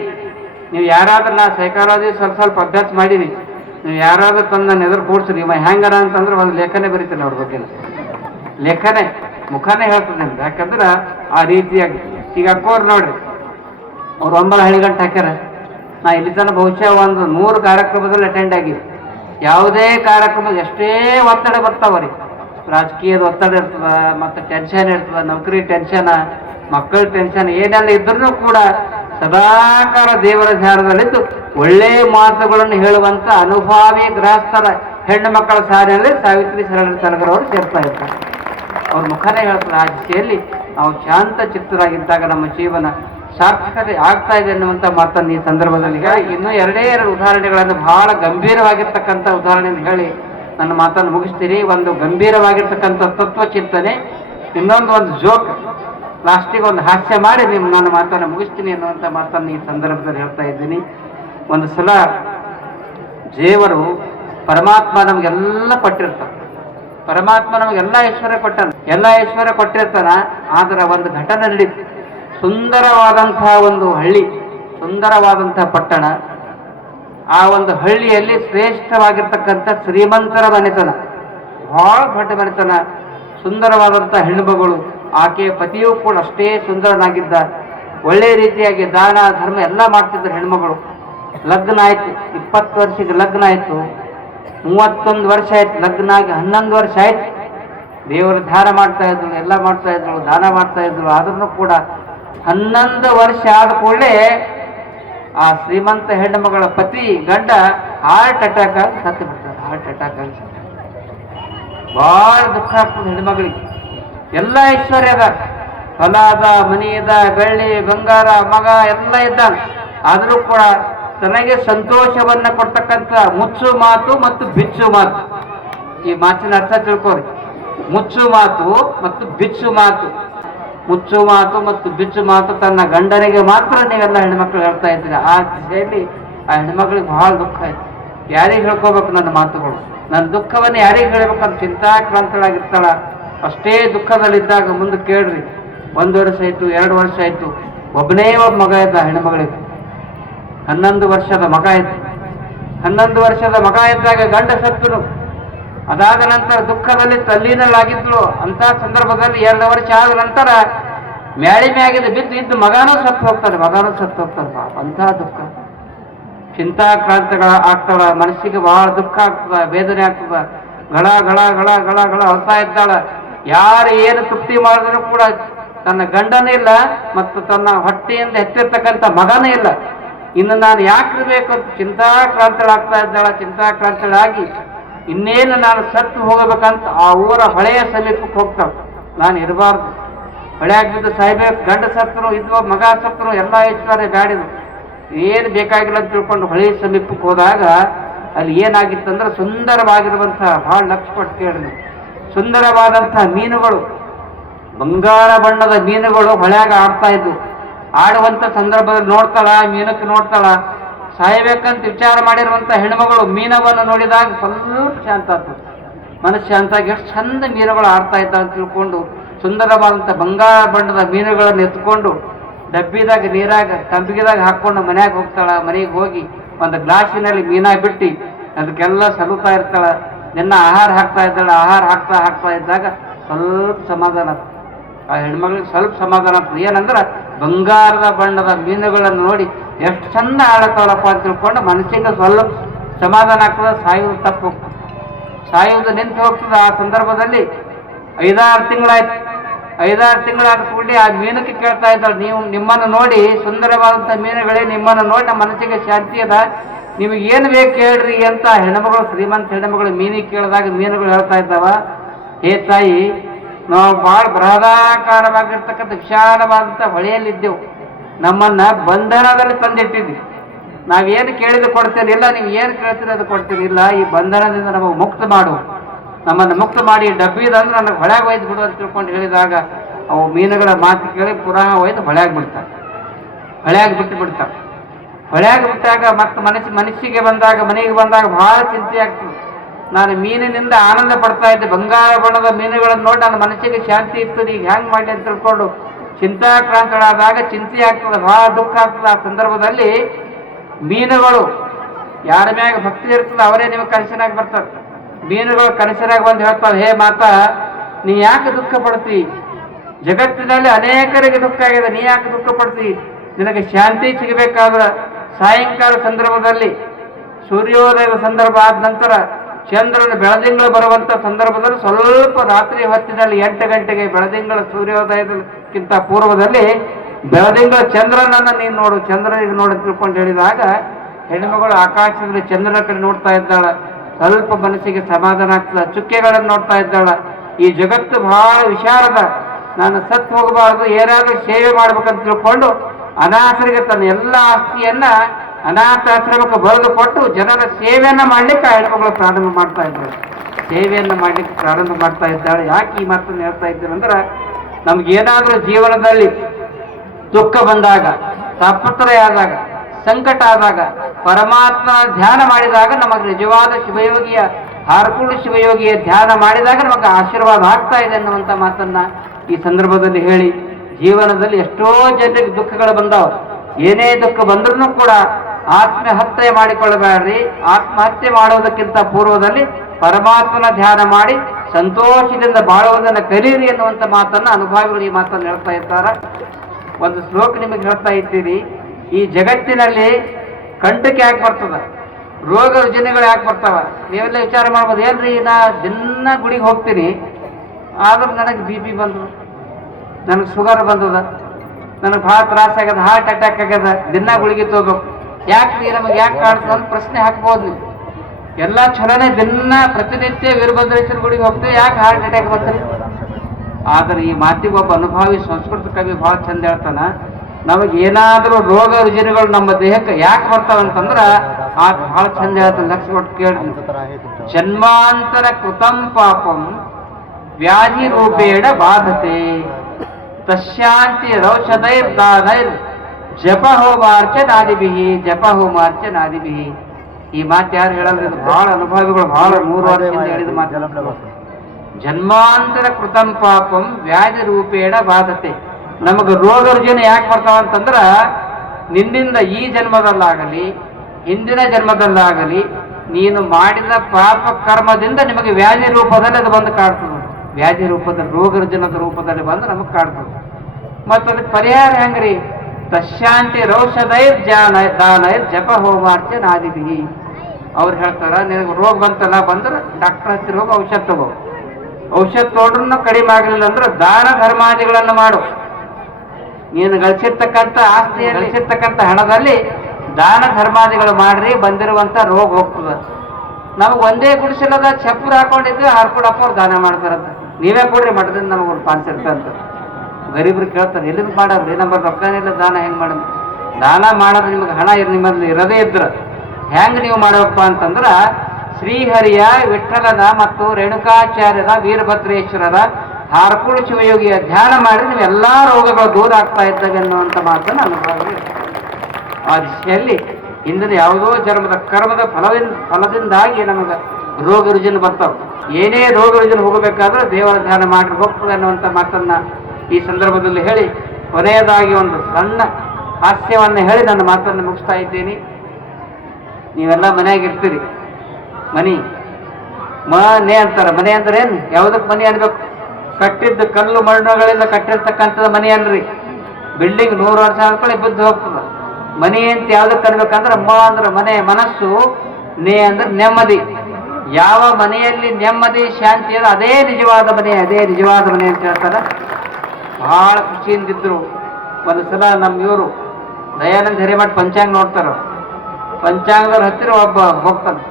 ನೀವು ಯಾರಾದ್ರೂ, ನಾ ಸೈಕಾಲಜಿ ಸ್ವಲ್ಪ ಅಭ್ಯಾಸ ಮಾಡೀನಿ, ನೀವು ಯಾರಾದ್ರೂ ತಂದು ನನ್ನ ಎದುರು ಕೂಡ್ಸ್ರಿ ಇವ ಹೆಂಗಾರ ಅಂತಂದ್ರೆ ಒಂದು ಲೇಖನೆ ಬರೀತೀನಿ ಅವ್ರ ಬಗ್ಗೆ. ಲೇಖನೆ ಮುಖನೇ ಹೇಳ್ತದೆ ನಿಮ್ಗೆ. ಯಾಕಂದ್ರೆ ಆ ರೀತಿಯಾಗಿ ಈಗ ಅಕ್ಕೋರು ನೋಡ್ರಿ, ಅವ್ರು 9 ಹಣಿಗಂಟು ಹಾಕ್ಯಾರ. ನಾ ಇಲ್ಲಿ ತನಕ ಬಹುಶಃ ಒಂದು 100 ಕಾರ್ಯಕ್ರಮದಲ್ಲಿ ಅಟೆಂಡ್ ಆಗಿದೆ. ಯಾವುದೇ ಕಾರ್ಯಕ್ರಮ ಎಷ್ಟೇ ಒತ್ತಡ ಬರ್ತಾವ್ರಿ, ರಾಜಕೀಯದ ಒತ್ತಡ ಇರ್ತದ, ಮತ್ತು ಟೆನ್ಷನ್ ಇರ್ತದ, ನೌಕರಿ ಟೆನ್ಷನ್, ಮಕ್ಕಳ ಟೆನ್ಷನ್, ಏನೆಲ್ಲ ಇದ್ರೂ ಕೂಡ ಸದಾಕಾಲ ದೇವರ ಧ್ಯಾನದಲ್ಲಿದ್ದು ಒಳ್ಳೆಯ ಮಾತುಗಳನ್ನು ಹೇಳುವಂಥ ಅನುಭಾವಿ ಗೃಹಸ್ಥರ ಹೆಣ್ಣು ಮಕ್ಕಳ ಸಾರಿನಲ್ಲಿ ಸಾವಿತ್ರಿ ಶರಣ ತನಗರವರು ಸೇರ್ತಾ ಇರ್ತಾರೆ. ಅವ್ರ ಮುಖನೇ ಹೇಳ್ತಾರೆ, ಆ ದಿಶೆಯಲ್ಲಿ ನಾವು ಶಾಂತ ಚಿತ್ತರಾಗಿದ್ದಾಗ ನಮ್ಮ ಜೀವನ ಸಾರ್ಥಕತೆ ಆಗ್ತಾ ಇದೆ ಅನ್ನುವಂಥ ಮಾತನ್ನು ಈ ಸಂದರ್ಭದಲ್ಲಿ ಇನ್ನೂ 2 ಉದಾಹರಣೆಗಳನ್ನು ಬಹಳ ಗಂಭೀರವಾಗಿರ್ತಕ್ಕಂಥ ಉದಾಹರಣೆಯನ್ನು ಹೇಳಿ ನನ್ನ ಮಾತನ್ನು ಮುಗಿಸ್ತೀನಿ. ಒಂದು ಗಂಭೀರವಾಗಿರ್ತಕ್ಕಂಥ ತತ್ವಚಿಂತನೆ, ಇನ್ನೊಂದು ಜೋಕ್, ಲಾಸ್ಟಿಗೆ ಒಂದು ಹಾಸ್ಯ ಮಾಡಿ ನನ್ನ ಮಾತನ್ನು ಮುಗಿಸ್ತೀನಿ ಅನ್ನುವಂಥ ಮಾತನ್ನು ಈ ಸಂದರ್ಭದಲ್ಲಿ ಹೇಳ್ತಾ ಇದ್ದೀನಿ. ಒಂದು ಸಲ ದೇವರು ಪರಮಾತ್ಮ ನಮಗೆಲ್ಲ ಕೊಟ್ಟಿರ್ತಾನೆ. ಪರಮಾತ್ಮ ನಮಗೆಲ್ಲ ಐಶ್ವರ್ಯ ಕೊಟ್ಟಿರ್ತಾನ. ಆದರೆ ಒಂದು ಘಟನೆ ನಡೀತು. ಸುಂದರವಾದಂತಹ ಒಂದು ಹಳ್ಳಿ, ಸುಂದರವಾದಂತಹ ಪಟ್ಟಣ. ಆ ಒಂದು ಹಳ್ಳಿಯಲ್ಲಿ ಶ್ರೇಷ್ಠವಾಗಿರ್ತಕ್ಕಂಥ ಶ್ರೀಮಂತರ ಮನೆತನ, ಬಹಳ ದೊಡ್ಡ ಮನೆತನ, ಸುಂದರವಾದಂಥ ಹೆಣ್ಣುಮಗಳು. ಆಕೆಯ ಪತಿಯೂ ಕೂಡ ಅಷ್ಟೇ ಸುಂದರನಾಗಿದ್ದ. ಒಳ್ಳೆ ರೀತಿಯಾಗಿ ದಾನ ಧರ್ಮ ಎಲ್ಲ ಮಾಡ್ತಿದ್ದರು ಹೆಣ್ಮಗಳು. ಲಗ್ನ ಆಯಿತು, 20 ವರ್ಷಕ್ಕೆ ಲಗ್ನ ಆಯಿತು, 31 ವರ್ಷ ಆಯ್ತು ಲಗ್ನ ಆಗಿ, 11 ವರ್ಷ ಆಯ್ತು. ದೇವರು ಧ್ಯಾನ ಮಾಡ್ತಾ ಇದ್ರು, ಎಲ್ಲ ಮಾಡ್ತಾ ಇದ್ರು, ದಾನ ಮಾಡ್ತಾ ಇದ್ರು. ಆದ್ರೂ ಕೂಡ 11 ವರ್ಷ ಆದ ಕೂಡಲೇ ಆ ಶ್ರೀಮಂತ ಹೆಣ್ಣುಮಗಳ ಪತಿ ಗಂಡ ಹಾರ್ಟ್ ಅಟ್ಯಾಕ್ ಆಗಿ ಸತ್ತು ಬಿಡ್ತಾರೆ. ಹಾರ್ಟ್ ಅಟ್ಯಾಕ್ ಆಗಿ ಭಾಳ ದುಃಖ ಆಗ್ತದೆ ಹೆಣ್ಮಗಳಿಗೆ. ಎಲ್ಲ ಐಶ್ವರ್ಯ ಅದ, ಹೊಲ ಅದ, ಮನಿ ಅದ, ಬೆಳ್ಳಿ ಬಂಗಾರ, ಮಗ ಎಲ್ಲ ಇದ್ದಾನೆ. ಆದರೂ ಕೂಡ ತನಗೆ ಸಂತೋಷವನ್ನ ಕೊಡ್ತಕ್ಕಂಥ ಮುಚ್ಚು ಮಾತು ಮತ್ತು ಬಿಚ್ಚು ಮಾತು, ಈ ಮಾತಿನ ಅರ್ಥ ತಿಳ್ಕೋರಿ. ಮುಚ್ಚು ಮಾತು ಮತ್ತು ಬಿಚ್ಚು ಮಾತು. ಮುಚ್ಚು ಮಾತು ಮತ್ತು ಬಿಚ್ಚು ಮಾತು ತನ್ನ ಗಂಡನಿಗೆ ಮಾತ್ರ ನೀವೆಲ್ಲ ಹೆಣ್ಮಕ್ಳು ಹೇಳ್ತಾ ಇದ್ದೀರಿ. ಆ ದಿಶೆಯಲ್ಲಿ ಆ ಹೆಣ್ಮಕ್ಳಿಗೆ ಬಹಳ ದುಃಖ ಆಯ್ತು. ಯಾರಿಗೆ ಹೇಳ್ಕೋಬೇಕು ನನ್ನ ಮಾತುಗಳು, ನನ್ನ ದುಃಖವನ್ನು ಯಾರಿಗೆ ಹೇಳ್ಬೇಕಂತ ಚಿಂತಾಕ್ರಾಂತಳಾಗಿರ್ತಾಳ. ಅಷ್ಟೇ ದುಃಖದಲ್ಲಿದ್ದಾಗ ಮುಂದೆ ಕೇಳ್ರಿ, 1 ವರ್ಷ ಆಯ್ತು, 2 ವರ್ಷ ಆಯ್ತು, ಒಬ್ಬ ಮಗ ಇದ್ದ ಹೆಣ್ಮಗಳಿಗೆ. 11 ವರ್ಷದ ಮಗ ಆಯ್ತು. 11 ವರ್ಷದ ಮಗ ಇದ್ದಾಗ ಗಂಡ ಸತ್ತನು. ಅದಾದ ನಂತರ ದುಃಖದಲ್ಲಿ ತಲ್ಲೀನಳಾಗಿದ್ಳು. ಅಂತ ಸಂದರ್ಭದಲ್ಲಿ 2 ವರ್ಷ ಆದ ನಂತರ ಮ್ಯಾಳಿ ಮ್ಯಾಗಿದ್ದು ಬಿದ್ದು ಇದ್ದು ಮಗನೂ ಸತ್ತು ಹೋಗ್ತಾನೆ. ಅಂಥ ದುಃಖ, ಚಿಂತಾಕ್ರಾಂತಗಳ ಆಗ್ತಾಳ. ಮನಸ್ಸಿಗೆ ಬಹಳ ದುಃಖ ಆಗ್ತದ, ವೇದನೆ ಆಗ್ತದ. ಗಳ ಗಳ ಗಳ ಗಳ ಗಳ ಹೊಲ್ತಾ ಇದ್ದಾಳ. ಯಾರು ಏನು ತೃಪ್ತಿ ಮಾಡಿದ್ರು ಕೂಡ ತನ್ನ ಗಂಡನೇ ಇಲ್ಲ ಮತ್ತು ತನ್ನ ಹೊಟ್ಟೆಯಿಂದ ಹೆತ್ತಿರ್ತಕ್ಕಂಥ ಮಗನೇ ಇಲ್ಲ. ಇನ್ನು ನಾನು ಯಾಕಿರ್ಬೇಕು ಅಂತ ಚಿಂತಾಕ್ರಾಂತಳಾಗ್ತಾ ಇದ್ದಾಳ. ಚಿಂತಾಕ್ರಾಂತಳಾಗಿ ಇನ್ನೇನು ನಾನು ಸತ್ತು ಹೋಗಬೇಕಂತ ಆ ಊರ ಹೊಳೆಯ ಸಮೀಪಕ್ಕೆ ಹೋಗ್ತಾಳೆ. ನಾನು ಇರಬಾರ್ದು, ಹೊಳೆ ಆಗಿದ್ದು ಸಾಯ್ಬೇಕು, ಗಂಡ ಸತ್ತರು ಇದ್ವ ಮಗ ಸತ್ತರು ಎಲ್ಲ ಇರ್ತಾರೆ, ಬ್ಯಾಡಿದ್ರು ಏನು ಬೇಕಾಗಿಲ್ಲ ಅಂತ ತಿಳ್ಕೊಂಡು ಹೊಳೆಯ ಸಮೀಪಕ್ಕೆ ಹೋದಾಗ ಅಲ್ಲಿ ಏನಾಗಿತ್ತಂದ್ರೆ ಸುಂದರವಾಗಿರುವಂತಹ, ಭಾಳ ಲಕ್ಷ ಕೊಟ್ಟು ಕೇಳಿ, ಸುಂದರವಾದಂತಹ ಮೀನುಗಳು, ಬಂಗಾರ ಬಣ್ಣದ ಮೀನುಗಳು ಹೊಳ್ಯಾಗ ಆಡ್ತಾ ಇದ್ವು. ಆಡುವಂಥ ಸಂದರ್ಭದಲ್ಲಿ ನೋಡ್ತಾಳ, ಮೀನಕ್ಕೆ ನೋಡ್ತಾಳ. ಸಾಯಬೇಕಂತ ವಿಚಾರ ಮಾಡಿರುವಂಥ ಹೆಣ್ಮಗಳು ಮೀನವನ್ನು ನೋಡಿದಾಗ ಸ್ವಲ್ಪ ಶಾಂತ ಆಗ್ತದೆ, ಮನಸ್ಸು ಶಾಂತ ಆಗಿ ಎಷ್ಟು ಚಂದ ಮೀನುಗಳು ಆಡ್ತಾ ಇದ್ದಾವೆ ಅಂತ ತಿಳ್ಕೊಂಡು ಸುಂದರವಾದಂಥ ಬಂಗಾರ ಬಣ್ಣದ ಮೀನುಗಳನ್ನು ಎತ್ಕೊಂಡು ಡಬ್ಬಿದಾಗ ನೀರಾಗ ತಂಬಿಗೆದಾಗ ಹಾಕ್ಕೊಂಡು ಮನ್ಯಾಗ ಹೋಗ್ತಾಳ. ಮನೆಗೆ ಹೋಗಿ ಒಂದು ಗ್ಲಾಸಿನಲ್ಲಿ ಮೀನಾಗಿ ಬಿಟ್ಟು ಅದಕ್ಕೆಲ್ಲ ಸಲುತ್ತಾ ಇರ್ತಾಳ. ನಿನ್ನ ಆಹಾರ ಹಾಕ್ತಾ ಇದ್ದಾಳೆ. ಆಹಾರ ಹಾಕ್ತಾ ಇದ್ದಾಗ ಸ್ವಲ್ಪ ಸಮಾಧಾನ ಆಗ್ತದೆ. ಆ ಹೆಣ್ಮಗಳಿಗೆ ಸ್ವಲ್ಪ ಸಮಾಧಾನ ಆಗ್ತದೆ. ಏನಂದ್ರೆ ಬಂಗಾರದ ಬಣ್ಣದ ಮೀನುಗಳನ್ನು ನೋಡಿ ಎಷ್ಟು ಚಂದ ಆಡತಾವಳಪ್ಪ ಅಂತ ತಿಳ್ಕೊಂಡು ಮನಸ್ಸಿಗೆ ಸ್ವಲ್ಪ ಸಮಾಧಾನ ಆಗ್ತದೆ. ಸಾಯುವುದು ತಪ್ಪು ಹೋಗ್ತದೆ, ಸಾಯುವುದು ನಿಂತು ಹೋಗ್ತದೆ. ಆ ಸಂದರ್ಭದಲ್ಲಿ 5-6 ತಿಂಗಳಾಯ್ತು. 5-6 ತಿಂಗಳಾದ ಕೂಡಲೇ ಆ ಮೀನಕ್ಕೆ ಕೇಳ್ತಾ ಇದ್ದಾಳೆ, ನೀವು ನಿಮ್ಮನ್ನು ನೋಡಿ, ಸುಂದರವಾದಂಥ ಮೀನುಗಳೇ, ನಿಮ್ಮನ್ನು ನೋಡಿ ನಮ್ಮ ಮನಸ್ಸಿಗೆ ಶಾಂತಿ ಅದ, ನಿಮಗೆ ಏನು ಬೇಕು ಹೇಳ್ರಿ ಅಂತ ಹೆಣ್ಮಗಳು, ಶ್ರೀಮಂತ ಹೆಣ್ಮಗಳು ಮೀನಿಗೆ ಕೇಳಿದಾಗ ಮೀನುಗಳು ಹೇಳ್ತಾ ಇದ್ದಾವ, ಹೇ ತಾಯಿ, ನಾವು ಭಾಳ ಬೃಹದಾಕಾರವಾಗಿರ್ತಕ್ಕಂಥ ವಿಶಾಲವಾದಂಥ ಹೊಳೆಯಲ್ಲಿದ್ದೆವು. ನಮ್ಮನ್ನ ಬಂಧನದಲ್ಲಿ ತಂದಿಟ್ಟಿದ್ವಿ. ನಾವೇನು ಕೇಳಿದ್ರು ಕೊಡ್ತೀರಿಲ್ಲ, ನೀವು ಏನು ಕೇಳ್ತೀರಿ ಅದು ಕೊಡ್ತೀರಿಲ್ಲ. ಈ ಬಂಧನದಿಂದ ನಮಗೆ ಮುಕ್ತ ಮಾಡು, ನಮ್ಮನ್ನು ಮುಕ್ತ ಮಾಡಿ ಡಬ್ಬಿದಂದ್ರೆ ನನಗೆ ಹೊಳೆಗೆ ಒಯ್ದು ಬಿಡು ಅಂತ ತಿಳ್ಕೊಂಡು ಹೇಳಿದಾಗ ಅವು ಮೀನುಗಳ ಮಾತು ಕೇಳಿ ಪುನಃ ಒಯ್ದು ಹೊಳೆಯಾಗಿ ಬಿಡ್ತಾರೆ. ಹೊಳೆಯಾಗಿ ಬಿಡ್ತಾರೆ. ಹೊಳೆಯಾಗಿ ಬಿಟ್ಟಾಗ ಮತ್ತೆ ಮನಸ್ಸಿಗೆ ಬಂದಾಗ, ಮನೆಗೆ ಬಂದಾಗ ಭಾಳ ಚಿಂತೆ ಆಗ್ತದೆ. ನಾನು ಮೀನಿನಿಂದ ಆನಂದ ಪಡ್ತಾ ಇದ್ದೆ, ಬಂಗಾರ ಬಣ್ಣದ ಮೀನುಗಳನ್ನು ನೋಡಿ ನನ್ನ ಮನಸ್ಸಿಗೆ ಶಾಂತಿ ಇರ್ತದೆ, ಈಗ ಹ್ಯಾಂಗೆ ಮಾಡಿ ಅಂತ ತಿಳ್ಕೊಂಡು ಚಿಂತಾಕ್ರಾಂತಳಾದಾಗ ಚಿಂತೆ ಆಗ್ತದೆ, ಭಾಳ ದುಃಖ ಆಗ್ತದೆ. ಆ ಸಂದರ್ಭದಲ್ಲಿ ಮೀನುಗಳು ಯಾರ ಮ್ಯಾಗ ಭಕ್ತಿ ಇರ್ತದೆ ಅವರೇ ನಿಮಗೆ ಕನಸಿನಾಗಿ ಬರ್ತಾರೆ. ಮೀನುಗಳು ಕನಸಿನಾಗ ಬಂದು ಹೇಳ್ತಾರೆ, ಹೇ ಮಾತಾ, ನೀ ಯಾಕೆ ದುಃಖ ಪಡ್ತಿ? ಜಗತ್ತಿನಲ್ಲಿ ಅನೇಕರಿಗೆ ದುಃಖ ಆಗಿದೆ, ನೀ ಯಾಕೆ ದುಃಖ ಪಡ್ತಿ? ನಿನಗೆ ಶಾಂತಿ ಸಿಗಬೇಕಾದ್ರೆ ಸಾಯಂಕಾಲ ಸಂದರ್ಭದಲ್ಲಿ ಸೂರ್ಯೋದಯದ ಸಂದರ್ಭ ಆದ ನಂತರ ಚಂದ್ರನ ಬೆಳದಿಂಗಳು ಬರುವಂಥ ಸಂದರ್ಭದಲ್ಲಿ ಸ್ವಲ್ಪ ರಾತ್ರಿ ಹೊತ್ತಿನಲ್ಲಿ 8 ಗಂಟೆಗೆ ಬೆಳದಿಂಗಳ ಸೂರ್ಯೋದಯದಕ್ಕಿಂತ ಪೂರ್ವದಲ್ಲಿ ಬೆಳದಿಂಗಳ ಚಂದ್ರನನ್ನು ನೀನು ನೋಡು, ಚಂದ್ರನಿಗೆ ನೋಡು ತಿಳ್ಕೊಂಡು ಹೇಳಿದಾಗ ಹೆಣ್ಣುಮಗಳು ಆಕಾಶದಲ್ಲಿ ಚಂದ್ರನ ಕಡೆ ನೋಡ್ತಾ ಇದ್ದಾಳ. ಸ್ವಲ್ಪ ಮನಸ್ಸಿಗೆ ಸಮಾಧಾನ ಆಗ್ತದೆ. ಚುಕ್ಕೆಗಳನ್ನು ನೋಡ್ತಾ ಇದ್ದಾಳ. ಈ ಜಗತ್ತು ಬಹಳ ವಿಶಾಲದ, ನಾನು ಸತ್ತು ಹೋಗಬಾರ್ದು, ಏನಾದರೂ ಸೇವೆ ಮಾಡ್ಬೇಕಂತ ತಿಳ್ಕೊಂಡು ಅನಾಥರಿಗೆ ತನ್ನ ಎಲ್ಲ ಆಸ್ತಿಯನ್ನ ಅನಾಥಾಶ್ರಮಕ್ಕೆ ಬರೆದು ಕೊಟ್ಟು ಜನರ ಸೇವೆಯನ್ನು ಮಾಡ್ಲಿಕ್ಕೆ ಆ ಹೆಣ್ಮಗಳು ಪ್ರಾರಂಭ ಮಾಡ್ತಾ ಇದ್ದಾಳೆ. ಸೇವೆಯನ್ನು ಮಾಡ್ಲಿಕ್ಕೆ ಪ್ರಾರಂಭ ಮಾಡ್ತಾ ಇದ್ದಾಳೆ. ಯಾಕೆ ಈ ಮಾತನ್ನು ಹೇಳ್ತಾ ಇದ್ದೇನೆ ಅಂದ್ರೆ, ನಮ್ಗೇನಾದರೂ ಜೀವನದಲ್ಲಿ ದುಃಖ ಬಂದಾಗ, ತಾಪತ್ರಯ ಆದಾಗ, ಸಂಕಟ ಆದಾಗ ಪರಮಾತ್ಮನ ಧ್ಯಾನ ಮಾಡಿದಾಗ ನಮಗೆ ನಿಜವಾದ ಶಿವಯೋಗಿಯ, ಹಾರ್ಕೂಡು ಶಿವಯೋಗಿಯ ಧ್ಯಾನ ಮಾಡಿದಾಗ ನಮಗೆ ಆಶೀರ್ವಾದ ಆಗ್ತಾ ಇದೆ ಅನ್ನುವಂಥ ಮಾತನ್ನ ಈ ಸಂದರ್ಭದಲ್ಲಿ ಹೇಳಿ, ಜೀವನದಲ್ಲಿ ಎಷ್ಟೋ ಜನರಿಗೆ ದುಃಖಗಳು ಬಂದಾವ. ಏನೇ ದುಃಖ ಬಂದ್ರೂ ಕೂಡ ಆತ್ಮಹತ್ಯೆ ಮಾಡಿಕೊಳ್ಳಬೇಡ್ರಿ. ಆತ್ಮಹತ್ಯೆ ಮಾಡುವುದಕ್ಕಿಂತ ಪೂರ್ವದಲ್ಲಿ ಪರಮಾತ್ಮನ ಧ್ಯಾನ ಮಾಡಿ ಸಂತೋಷದಿಂದ ಬಾಳುವುದನ್ನು ಕಲೀರಿ ಎನ್ನುವಂಥ ಮಾತನ್ನು ಅನುಭವಿಗಳು ಈ ಮಾತನ್ನು ಹೇಳ್ತಾ ಇರ್ತಾರೆ. ಒಂದು ಶ್ಲೋಕ ನಿಮಗೆ ಹೇಳ್ತಾ ಇದ್ದೀರಿ. ಈ ಜಗತ್ತಿನಲ್ಲಿ ಕಂಟಕ್ಕೆ ಯಾಕೆ ಬರ್ತದ, ರೋಗ ರುಜಿನಗಳು ಯಾಕೆ ಬರ್ತಾವ? ನೀವೆಲ್ಲ ವಿಚಾರ ಮಾಡ್ಬೋದು, ಏನ್ರಿ ನಾ ದಿನ ಗುಡಿಗೆ ಹೋಗ್ತೀನಿ, ಆದ್ರೂ ನನಗೆ BP ಬಂದರು, ನನಗೆ ಶುಗರ್ ಬಂದದ, ನನಗೆ ಭಾಳ ತ್ರಾಸ ಆಗ್ಯದ, ಹಾರ್ಟ್ ಅಟ್ಯಾಕ್ ಆಗ್ಯದ, ದಿನ ಗುಳಿಗೆ ತಗೋಬೇಕು, ಯಾಕೆ ನಮಗೆ ಯಾಕೆ ಕಾಡ್ತದೆ ಅಂತ ಪ್ರಶ್ನೆ ಹಾಕ್ಬೋದು ನೀವು. ಎಲ್ಲ ಚಲೋನೆ, ದಿನ ಪ್ರತಿನಿತ್ಯ ವೀರಭದ್ರೇಶ್ವರ ಗುಡಿಗೆ ಹೋಗ್ತೀವಿ, ಯಾಕೆ ಹಾರ್ಟ್ ಅಟ್ಯಾಕ್ ಬರ್ತದೆ? ಆದರೆ ಈ ಮಾತಿಗೆ ಒಬ್ಬ ಅನುಭವಿ ಸಂಸ್ಕೃತ ಕವಿ ಭಾಳ ಚಂದ ಹೇಳ್ತಾನ, ನಮಗೆ ಏನಾದರೂ ರೋಗ ರುಜಿನಗಳು ನಮ್ಮ ದೇಹಕ್ಕೆ ಯಾಕೆ ಬರ್ತಾವಂತಂದ್ರೆ ಆತ ಭಾಳ ಚಂದ ಹೇಳ್ತಾನೆ. ಲಕ್ಷ ಕೊಟ್ಟು ಕೇಳಿ, ಜನ್ಮಾಂತರ ಕೃತಂ ಪಾಪಂ ವ್ಯಾಧಿ ರೂಪೇಣ ಬಾಧತೆ ತಶಾಂತಿ ರೌಷಧೈರ್ ದಾನೈರ್ ಜಪ ಹೋಮಾರ್ಚ ನಾದಿಬಿಹಿ, ಜಪ ಹೋಮಾರ್ಚ ನಾದಿಬಿಹಿ. ಈ ಮಾತು ಯಾರು ಹೇಳಲ್ಲ, ಇದು ಬಹಳ ಅನುಭವಿಗಳು ಬಹಳ 3 ವರ್ಷದಿಂದ ಹೇಳಿದ ಮಾತು. ಜನ್ಮಾಂತರ ಕೃತಂ ಪಾಪಂ ವ್ಯಾಧಿ ರೂಪೇಣ ಬಾಧತೆ. ನಮಗೆ ರೋಗ ರುಜಿನ ಯಾಕೆ ಬರ್ತಾವಂತಂದ್ರ, ನಿನ್ನಿಂದ ಈ ಜನ್ಮದಲ್ಲಾಗಲಿ ಹಿಂದಿನ ಜನ್ಮದಲ್ಲಾಗಲಿ ನೀನು ಮಾಡಿದ ಪಾಪ ಕರ್ಮದಿಂದ ನಿಮಗೆ ವ್ಯಾಧಿ ರೂಪದಲ್ಲಿ ಅದು ಬಂದು ಕಾಡ್ತದೆ. ವ್ಯಾಧಿ ರೂಪದಲ್ಲಿ, ರೋಗ ರುಜಿನದ ರೂಪದಲ್ಲಿ ಬಂದು ನಮಗೆ ಕಾಡ್ತದೆ. ಮತ್ತು ಅದಕ್ಕೆ ಪರಿಹಾರ ಹೆಂಗ್ರಿ? ತಶಾಂತಿ ಔಷಧೈರ್ ದಾನೈರ್ ಜಪ ಹೋಮಾರ್ಚೆ ನಾದಿದಿ. ಅವ್ರು ಹೇಳ್ತಾರ, ನಿನಗೆ ರೋಗ ಬಂತಲ್ಲ, ಬಂದ್ರೆ ಡಾಕ್ಟರ್ ಹತ್ತಿರ ಹೋಗಿ ಔಷಧ ತಗೋ. ಔಷಧ ತೊಗೊಂಡ್ರೂ ಕಡಿಮೆ ಆಗಲಿಲ್ಲ ಅಂದ್ರೆ ದಾನ ಧರ್ಮಾದಿಗಳನ್ನು ಮಾಡು. ನೀನು ಗಳಿಸಿರ್ತಕ್ಕಂಥ ಆಸ್ತಿಯಲ್ಲಿ, ಗಳಿಸಿರ್ತಕ್ಕಂಥ ಹಣದಲ್ಲಿ ದಾನ ಧರ್ಮಾದಿಗಳು ಮಾಡ್ರಿ, ಬಂದಿರುವಂಥ ರೋಗ ಹೋಗ್ತದೆ. ನಮಗೆ ಒಂದೇ ಗುಡಿಸಲದ ಚಪ್ಪುರ ಹಾಕೊಂಡಿದ್ದು ಹಾರ್ಕೊಡಪ್ಪ ಅವ್ರು ದಾನ ಮಾಡ್ತಾರಂತ. ನೀವೇ ಕೊಡ್ರಿ ಮಠದಿಂದ ನಮಗೊಂದು ಪಾನ್ಸಿರ್ತ ಅಂತ. ಗರೀಬ್ರು ಕೇಳ್ತಾರೆ, ಎಲ್ಲಿಂದ ಮಾಡೋದ್ರಿ, ನಮ್ಮ ರೊಕ್ಕನಿಲ್ಲ, ದಾನ ಹೆಂಗೆ ಮಾಡೋದು? ದಾನ ಮಾಡೋದು ನಿಮಗೆ ಹಣ ನಿಮ್ಮಲ್ಲಿ ಇರದೇ ಇದ್ರೆ ಹೆಂಗೆ ನೀವು ಮಾಡಬೇಕಪ್ಪ ಅಂತಂದ್ರೆ, ಶ್ರೀಹರಿಯ, ವಿಠ್ಠಲನ ಮತ್ತು ರೇಣುಕಾಚಾರ್ಯರ, ವೀರಭದ್ರೇಶ್ವರರ, ಹಾರ್ಕುಳ ಶಿವಯೋಗಿಯ ಧ್ಯಾನ ಮಾಡಿ ನೀವು ಎಲ್ಲ ರೋಗಗಳು ದೂರ ಆಗ್ತಾ ಇದ್ದಾವೆ ಅನ್ನುವಂಥ ಮಾತನ್ನು ಅನುಭವ. ಆ ದಿಶೆಯಲ್ಲಿ ಹಿಂದಿನ ಯಾವುದೋ ಜನ್ಮದ ಕರ್ಮದ ಫಲದಿಂದಾಗಿ ನಮಗೆ ರೋಗ ರುಜಿನ ಬರ್ತಾವೆ. ಏನೇ ರೋಗ ರುಜಿನ ಹೋಗಬೇಕಾದ್ರೆ ದೇವರ ಧ್ಯಾನ ಮಾಡಿ ಹೋಗ್ತದೆ ಅನ್ನುವಂಥ ಮಾತನ್ನು ಈ ಸಂದರ್ಭದಲ್ಲಿ ಹೇಳಿ, ಕೊನೆಯದಾಗಿ ಒಂದು ಸಣ್ಣ ಹಾಸ್ಯವನ್ನು ಹೇಳಿ ನನ್ನ ಮಾತನ್ನು ಮುಗಿಸ್ತಾ ಇದ್ದೀನಿ. ನೀವೆಲ್ಲ ಮನೆಯಾಗಿರ್ತೀರಿ. ಮನೆ ಅಂತಾರೆ. ಮನೆ ಅಂದ್ರೆ ಏನು? ಯಾವುದಕ್ಕೆ ಮನೆ ಅನ್ಬೇಕು? ಕಟ್ಟಿದ್ದು ಕಲ್ಲು ಮಣ್ಣುಗಳಿಂದ ಕಟ್ಟಿರ್ತಕ್ಕಂಥದ್ದು ಮನೆ ಅಲ್ರಿ. ಬಿಲ್ಡಿಂಗ್ 100 ವರ್ಷ ಆದ್ಕೊಳ್ಳಿ ಬಿದ್ದು ಹೋಗ್ತದೆ. ಮನೆ ಅಂತ ಯಾವುದಕ್ಕೆ ಅನ್ಬೇಕಂದ್ರೆ, ಅಂದ್ರೆ ಮನೆ, ಮನಸ್ಸು, ಅಂದ್ರೆ ನೆಮ್ಮದಿ. ಯಾವ ಮನೆಯಲ್ಲಿ ನೆಮ್ಮದಿ ಶಾಂತಿ ಇದೆ ಅದೇ ನಿಜವಾದ ಮನೆ, ಅದೇ ನಿಜವಾದ ಮನೆ ಅಂತ ಹೇಳ್ತಾರೆ. ಬಹಳ ಖುಷಿಯಿಂದಿದ್ರು. ಒಂದು ಸಲ ನಮ್ಮ ಇವರು ದಯಾನಂದ ಹಿರೇಮಠ ಪಂಚಾಂಗ ನೋಡ್ತಾರ. ಪಂಚಾಂಗದ ಹತ್ತಿರ ಒಬ್ಬ ಹೋಗ್ತಾನೆ,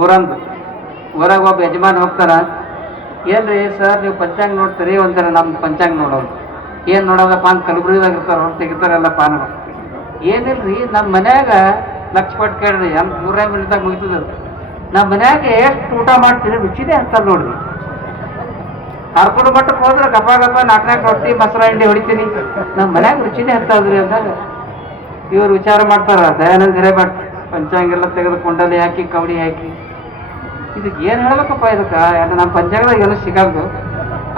ಊರಾಗ ಒಬ್ಬ ಯಜಮಾನ ಹೋಗ್ತಾನ. ಏನ್ರಿ ಸರ್, ನೀವು ಪಂಚಾಂಗ ನೋಡ್ತೀರಿ? ಒಂಥರ ನಮ್ಮ ಪಂಚಾಂಗ ನೋಡೋದು. ಏನು ನೋಡೋದಪ್ಪ ಅಂತ ಕಲಬುರಗಿದಾಗ ಇರ್ತಾರೆ, ಹೊರತು ತೆಗಿತಾರಲ್ಲ ಪಾನಗಳು. ಏನಿಲ್ರಿ, ನಮ್ಮ ಮನ್ಯಾಗ ಲಕ್ಷ ಪಟ್ಟು ಕೇಳ್ರಿ, 3 ಮಿನಿಟ್ದಾಗ ಮುಗಿತದ. ನಮ್ಮ ಮನ್ಯಾಗ ಎಷ್ಟು ಊಟ ಮಾಡ್ತೀರಿ, ರುಚಿನೇ ಅಂತ ನೋಡ್ರಿ. ಹರ್ಕೊಂಡು ಮಟ್ಟಕ್ಕೆ ಹೋದ್ರೆ ಗಪ್ಪ 4 ರೊಟ್ಟಿ ಮೊಸರು ಹಿಂಡಿ ಹೊಡಿತೀನಿ, ನಮ್ಮ ಮನ್ಯಾಗ ರುಚಿನೇ ಹತ್ತದ್ರಿ ಅಂದಾಗ ಇವ್ರು ವಿಚಾರ ಮಾಡ್ತಾರ. ದಯಾನಂದ ಹಿರೇಮಠ ಪಂಚಾಂಗೆಲ್ಲ ತೆಗೆದು ಕುಂಡಲಿ ಹಾಕಿ, ಕವಡಿ ಹಾಕಿ, ಇದಕ್ಕೆ ಏನು ಹೇಳ್ಬೇಕಪ್ಪ ಇದಕ್ಕೆ? ಯಾಕಂದ್ರೆ ನಮ್ಮ ಪಂಚಾಂಗದಾಗ ಏನೂ ಸಿಗಲ್ದು.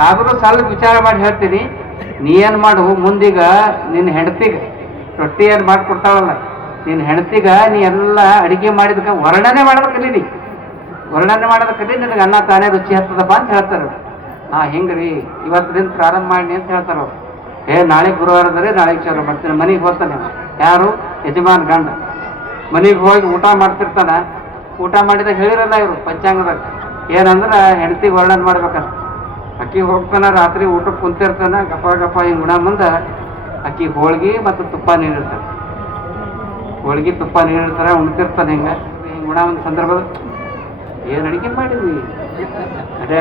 ಆದರೂ ಸ್ವಲ್ಪ ವಿಚಾರ ಮಾಡಿ ಹೇಳ್ತೀನಿ. ನೀ ಏನು ಮಾಡು, ಮುಂದೀಗ ನಿನ್ನ ಹೆಂಡತಿಗೆ ರೊಟ್ಟಿ ಏನು ಮಾಡಿಕೊಡ್ತಾಳಲ್ಲ, ನಿನ್ನ ಹೆಂಡತಿಗೆ ನೀ ಎಲ್ಲ ಅಡಿಗೆ ಮಾಡಿದಕ್ಕೆ ವರ್ಣನೆ ಮಾಡೋದು ಕಲೀನಿ. ವರ್ಣನೆ ಮಾಡೋದು ಕಲಿ, ನಿನಗೆ ಅನ್ನ ತಾನೇ ರುಚಿ ಹತ್ತದಪ್ಪ ಅಂತ ಹೇಳ್ತಾರೆ. ಹೆಂಗ್ರಿ, ಇವತ್ತಿನಿಂದ ಪ್ರಾರಂಭ ಮಾಡಿ ಅಂತ ಹೇಳ್ತಾರೆ ಅವ್ರು. ನಾಳೆ ಗುರುವಾರದರೆ ನಾಳೆಗೆ ಚಾಲು ಮಾಡ್ತೀನಿ. ಮನೆಗೆ ಹೋಗ್ತಾನೆ ಯಾರು? ಯಜಮಾನ್ ಗಂಡ. ಮನೆಗೆ ಹೋಗಿ ಊಟ ಮಾಡ್ತಿರ್ತಾನೆ. ಊಟ ಮಾಡಿದಾಗ ಹೇಳಿರಲ್ಲ ಇವರು ಪಂಚಾಂಗದಾಗ ಏನಂದ್ರೆ, ಹೆಂಡತಿಗೆ ವರ್ಣನೆ ಮಾಡ್ಬೇಕಂತ. ಅಕ್ಕಿ ಹೋಗ್ತಾನ, ರಾತ್ರಿ ಊಟಕ್ಕೆ ಕುಂತಿರ್ತಾನೆ, ಗಪ್ಪ ಹಿಂಗೆ ಉಣ ಮುಂದೆ ಅಕ್ಕಿ ಹೋಳ್ಗೆ ಮತ್ತು ತುಪ್ಪ ನೀಡಿರ್ತಾರೆ. ಹೋಳ್ಗೆ ತುಪ್ಪ ನೀಡಿರ್ತಾರೆ, ಉಣ್ತಿರ್ತಾನೆ. ಹಿಂಗೆ ಉಣ ಒಂದು ಸಂದರ್ಭದ ಏನು ಅಡಿಗೆ ಮಾಡಿದ್ವಿ, ಅದೇ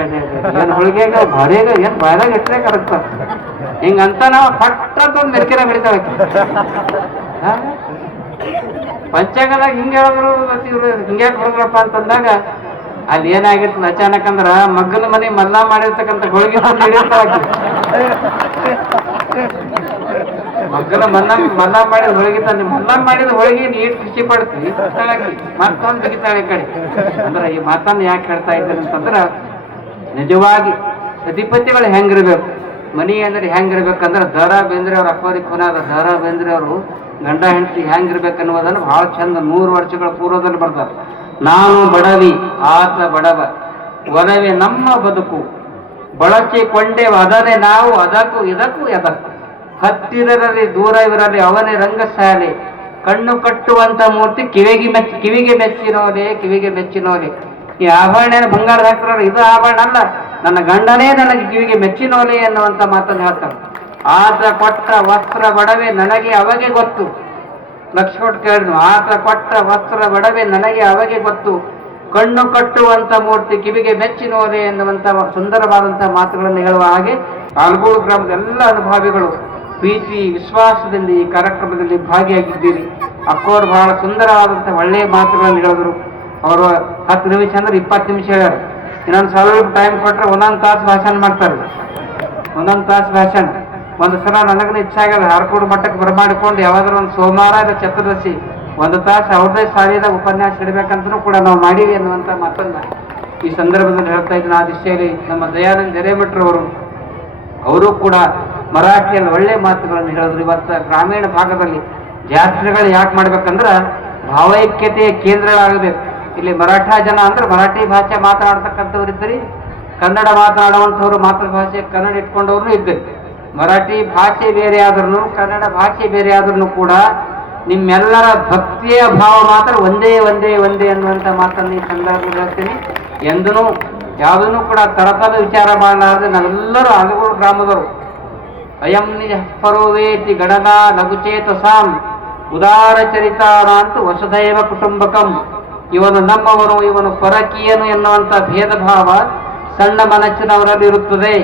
ಏನು ಹೋಳಿಗೆಗ ಭಾರಿಯಾಗ ಏನು ಬಾಯಾಗ ಇಟ್ಟರೆ ಕರಗ್ತ ಹಿಂಗಂತ ನಾವು ಪಟ್ಟಂತ ಒಂದು ಮೆರ್ಕಿನ ಬೆಳಿತಾವೆ. ಪಂಚಾಂಗದಾಗ ಹಿಂಗೆ ಹೇಳಿದ್ರು, ಇವ್ರು ಹಿಂಗ್ಯಾಕೆ ಹೋದ್ರಪ್ಪ ಅಂತಂದಾಗ ಅಲ್ಲಿ ಏನಾಗಿರ್ತದೆ ಅಚಾನಕ್ ಅಂದ್ರೆ, ಮಗ್ಗನ ಮನೆ ಮಲ್ಲ ಮಾಡಿರ್ತಕ್ಕಂಥ ಹೋಳಿಗೆ ಮಗ್ಗನ ಮಲ್ಲ ಮಾಡಿದ ಹೋಳಿಗೆ ತಂದು ಮಲ್ಲ ಮಾಡಿದ ಹೋಳಿಗೆ ನೀರು ಖುಷಿ ಪಡ್ತೀವಿ, ಮತ್ತೊಂದು ತೆಗಿತಾಳೆ ಕಡೆ. ಅಂದ್ರೆ ಈ ಮಾತನ್ನು ಯಾಕೆ ಹೇಳ್ತಾ ಇದ್ದಾರೆ ಅಂತಂದ್ರೆ, ನಿಜವಾಗಿ ಅಧಿಪತಿಗಳು ಹೆಂಗಿರ್ಬೇಕು, ಮನಿ ಅಂದ್ರೆ ಹೆಂಗಿರ್ಬೇಕಂದ್ರೆ, ದ.ರಾ ಬೇಂದ್ರೆ ಅವ್ರ ಅಕ್ಬರಿ ಖುನಾದ ದ.ರಾ ಬೇಂದ್ರೆ ಅವರು ಗಂಡ ಹೆಂಡತಿ ಹೆಂಗಿರ್ಬೇಕನ್ನುವುದನ್ನು ಬಹಳ ಚಂದ 100 ವರ್ಷಗಳ ಪೂರ್ವದಲ್ಲಿ ಬರ್ತಾರೆ. ನಾನು ಬಡವಿ, ಆತ ಬಡವ, ಒಲವೇ ನಮ್ಮ ಬದುಕು, ಬಳಸಿಕೊಂಡೇವು ಅದನ್ನೇ ನಾವು, ಅದಕ್ಕೂ ಇದಕ್ಕೂ ಎದಕ್ಕೂ, ಹತ್ತಿರರಲ್ಲಿ ದೂರವಿರಲಿ ಅವನೇ ರಂಗಶಾಲೆ, ಕಣ್ಣು ಕಟ್ಟುವಂತ ಮೂರ್ತಿ ಕಿವಿಗೆ ಮೆಚ್ಚಿನೋಲೆ. ಈ ಆಭರಣ ಬಂಗಾರ ಹಾಕ್ತಾರೆ, ಇದು ಆಭರಣ ಅಲ್ಲ, ನನ್ನ ಗಂಡನೇ ನನಗೆ ಕಿವಿಗೆ ಮೆಚ್ಚಿನೋಲೆ ಎನ್ನುವಂತ ಮಾತನ್ನು ಹೇಳ್ತಾರೆ. ಆತ ಕೊಟ್ಟ ವಸ್ತ್ರ ಬಡವೆ ನನಗೆ ಅವಾಗೆ ಗೊತ್ತು. ಲಕ್ಷ್ಮಣ ಕೇಳಿದ್ನು, ಆತ ಕೊಟ್ಟ ವಸ್ತ್ರ ಬಡವೆ ನನಗೆ ಅವಾಗೆ ಗೊತ್ತು, ಕಣ್ಣು ಕಟ್ಟುವಂತ ಮೂರ್ತಿ ಕಿವಿಗೆ ಮೆಚ್ಚಿನೋಲೆ ಎನ್ನುವಂತ ಸುಂದರವಾದಂತಹ ಮಾತುಗಳನ್ನು ಹೇಳುವ ಹಾಗೆ ಆಲ್ಗೋಳು ಗ್ರಾಮದ ಎಲ್ಲ ಅನುಭಾವಿಗಳು ಪ್ರೀತಿ ವಿಶ್ವಾಸದಲ್ಲಿ ಈ ಕಾರ್ಯಕ್ರಮದಲ್ಲಿ ಭಾಗಿಯಾಗಿದ್ದೀರಿ. ಅಕ್ಕೋರು ಬಹಳ ಸುಂದರವಾದಂತಹ ಒಳ್ಳೆಯ ಮಾತುಗಳನ್ನು ಹೇಳಿದ್ರು. ಅವರು 10 ನಿಮಿಷ ಅಂದ್ರೆ 20 ನಿಮಿಷ ಹೇಳ್ಯಾರ. ಇನ್ನೊಂದು ಸ್ವಲ್ಪ ಟೈಮ್ ಕೊಟ್ಟರೆ 1 ತಾಸು ಭಾಷಣ ಮಾಡ್ತಾರೆ. 1 ತಾಸು ಭಾಷಣ. ಒಂದು ಸಲ ನನಗೂ ಇಚ್ಛೆ ಆಗ್ಯದ, ಹಾರ್ಕೋಡು ಮಟ್ಟಕ್ಕೆ ಬರಮಾಡಿಕೊಂಡು ಯಾವಾಗಾದ್ರೂ ಒಂದು ಸೋಮವಾರ ಇಲ್ಲ ಚತುರ್ದಶಿ 1 ತಾಸು ಅವ್ರದೇ ಶಾಲೆದಾಗ ಉಪನ್ಯಾಸ ಇಡಬೇಕಂತನೂ ಕೂಡ ನಾವು ಮಾಡೀವಿ ಅನ್ನುವಂಥ ಮಾತನ್ನ ಈ ಸಂದರ್ಭದಲ್ಲಿ ಹೇಳ್ತಾ ಇದ್ದೀನಿ. ಆ ದಿಶೆಯಲ್ಲಿ ನಮ್ಮ ದಯಾನಂದ ಹಿರೇಮಠರವರು ಅವರು ಕೂಡ ಮರಾಠಿಯಲ್ಲಿ ಒಳ್ಳೆ ಮಾತುಗಳನ್ನು ಹೇಳಿದ್ರು. ಇವತ್ತು ಗ್ರಾಮೀಣ ಭಾಗದಲ್ಲಿ ಜಾತ್ರೆಗಳು ಯಾಕೆ ಮಾಡ್ಬೇಕಂದ್ರೆ ಭಾವೈಕ್ಯತೆಯ ಕೇಂದ್ರಗಳಾಗಬೇಕು. ಇಲ್ಲಿ ಮರಾಠ ಜನ ಅಂದ್ರೆ ಮರಾಠಿ ಭಾಷೆ ಮಾತನಾಡ್ತಕ್ಕಂಥವ್ರು ಇದ್ದರು, ಕನ್ನಡ ಮಾತನಾಡುವಂಥವ್ರು ಮಾತೃಭಾಷೆ ಕನ್ನಡ ಇಟ್ಕೊಂಡವ್ರು ಇದ್ದರು. ಮರಾಠಿ ಭಾಷೆ ಬೇರೆ ಆದ್ರೂ ಕನ್ನಡ ಭಾಷೆ ಬೇರೆ ಆದ್ರೂ ಕೂಡ ನಿಮ್ಮೆಲ್ಲರ ಭಕ್ತಿಯ ಭಾವ ಮಾತ್ರ ಒಂದೇ ಒಂದೇ ಒಂದೇ ಅನ್ನುವಂಥ ಮಾತನ್ನು ಈ ಸಂದರ್ಭದಲ್ಲಿ ಹೇಳ್ತೀನಿ. ಎಂದೂ ಯಾವುದನ್ನು ಕೂಡ ತರತದ ವಿಚಾರ ಮಾಡಲಾರದೆ ನಾವೆಲ್ಲರೂ ಅಲಗೋಡು ಗ್ರಾಮದವರು ಅಯಂ ನಿಜ ಪರೋವೇತಿ ಗಣನಾ ಲಘುಚೇತಸಾಂ ಉದಾರ ಚರಿತಾನಾಂತು ವಸುಧೈವ ಕುಟುಂಬಕಂ. ಇವನು ನಮ್ಮವನು, ಇವನು ಪರಕೀಯನು ಎನ್ನುವಂಥ ಭೇದ ಭಾವ ಸಣ್ಣ ಮನಸ್ಸಿನವರಲ್ಲಿ ಇರುತ್ತದೆ.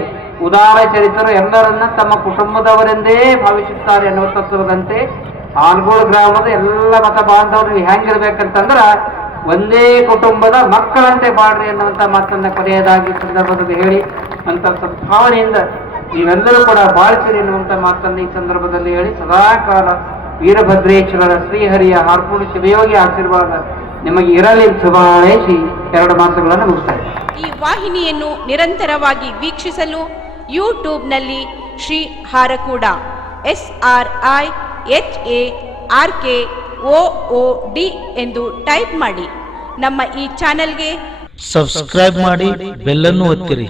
ಉದಾರ ಚರಿತರು ಎಲ್ಲರನ್ನ ತಮ್ಮ ಕುಟುಂಬದವರೆಂದೇ ಭಾವಿಸುತ್ತಾರೆ ಎನ್ನುವ ತತ್ವದಂತೆ ಆಲ್ಗೋಡು ಗ್ರಾಮದ ಎಲ್ಲ ಮತ ಬಾಂಧವರು ಹೆಂಗಿರ್ಬೇಕಂತಂದ್ರ ಒಂದೇ ಕುಟುಂಬದ ಮಕ್ಕಳಂತೆ ಬಾಳ್ರಿ ಎನ್ನುವಂಥ ಮಾತನ್ನ ಕೊನೆಯದಾಗಿ ಸಂದರ್ಭದಲ್ಲಿ ಹೇಳಿ ಅಂತ ಸದ್ಭಾವನೆಯಿಂದ ನೀವೆಲ್ಲರೂ ಕೂಡ ಬಾಳ್ತೀರಿ ಎನ್ನುವಂಥ ಮಾತನ್ನು ಈ ಸಂದರ್ಭದಲ್ಲಿ ಹೇಳಿ ಸದಾಕಾಲ ವೀರಭದ್ರೇಶ್ವರರ ಶ್ರೀಹರಿಯ ಹಾರ್ಪೂಡಿ ಶಿವಯೋಗಿ ಆಶೀರ್ವಾದ ನಿಮಗೆ ಇರಲಿ ಶುಭಾಶಿ 2 ಮಾತುಗಳನ್ನು ಮುಗಿಸ್ತಾರೆ. ಈ ವಾಹಿನಿಯನ್ನು ನಿರಂತರವಾಗಿ ವೀಕ್ಷಿಸಲು ಯೂಟ್ಯೂಬ್ನಲ್ಲಿ ಶ್ರೀ ಹಾರಕೂಡ SRIHARKOOD ಎಂದು ಟೈಪ್ ಮಾಡಿ. ನಮ್ಮ ಈ ಚಾನೆಲ್ಗೆ ಸಬ್ಸ್ಕ್ರೈಬ್ ಮಾಡಿ, ಬೆಲ್ ಅನ್ನು ಒತ್ತಿರಿ.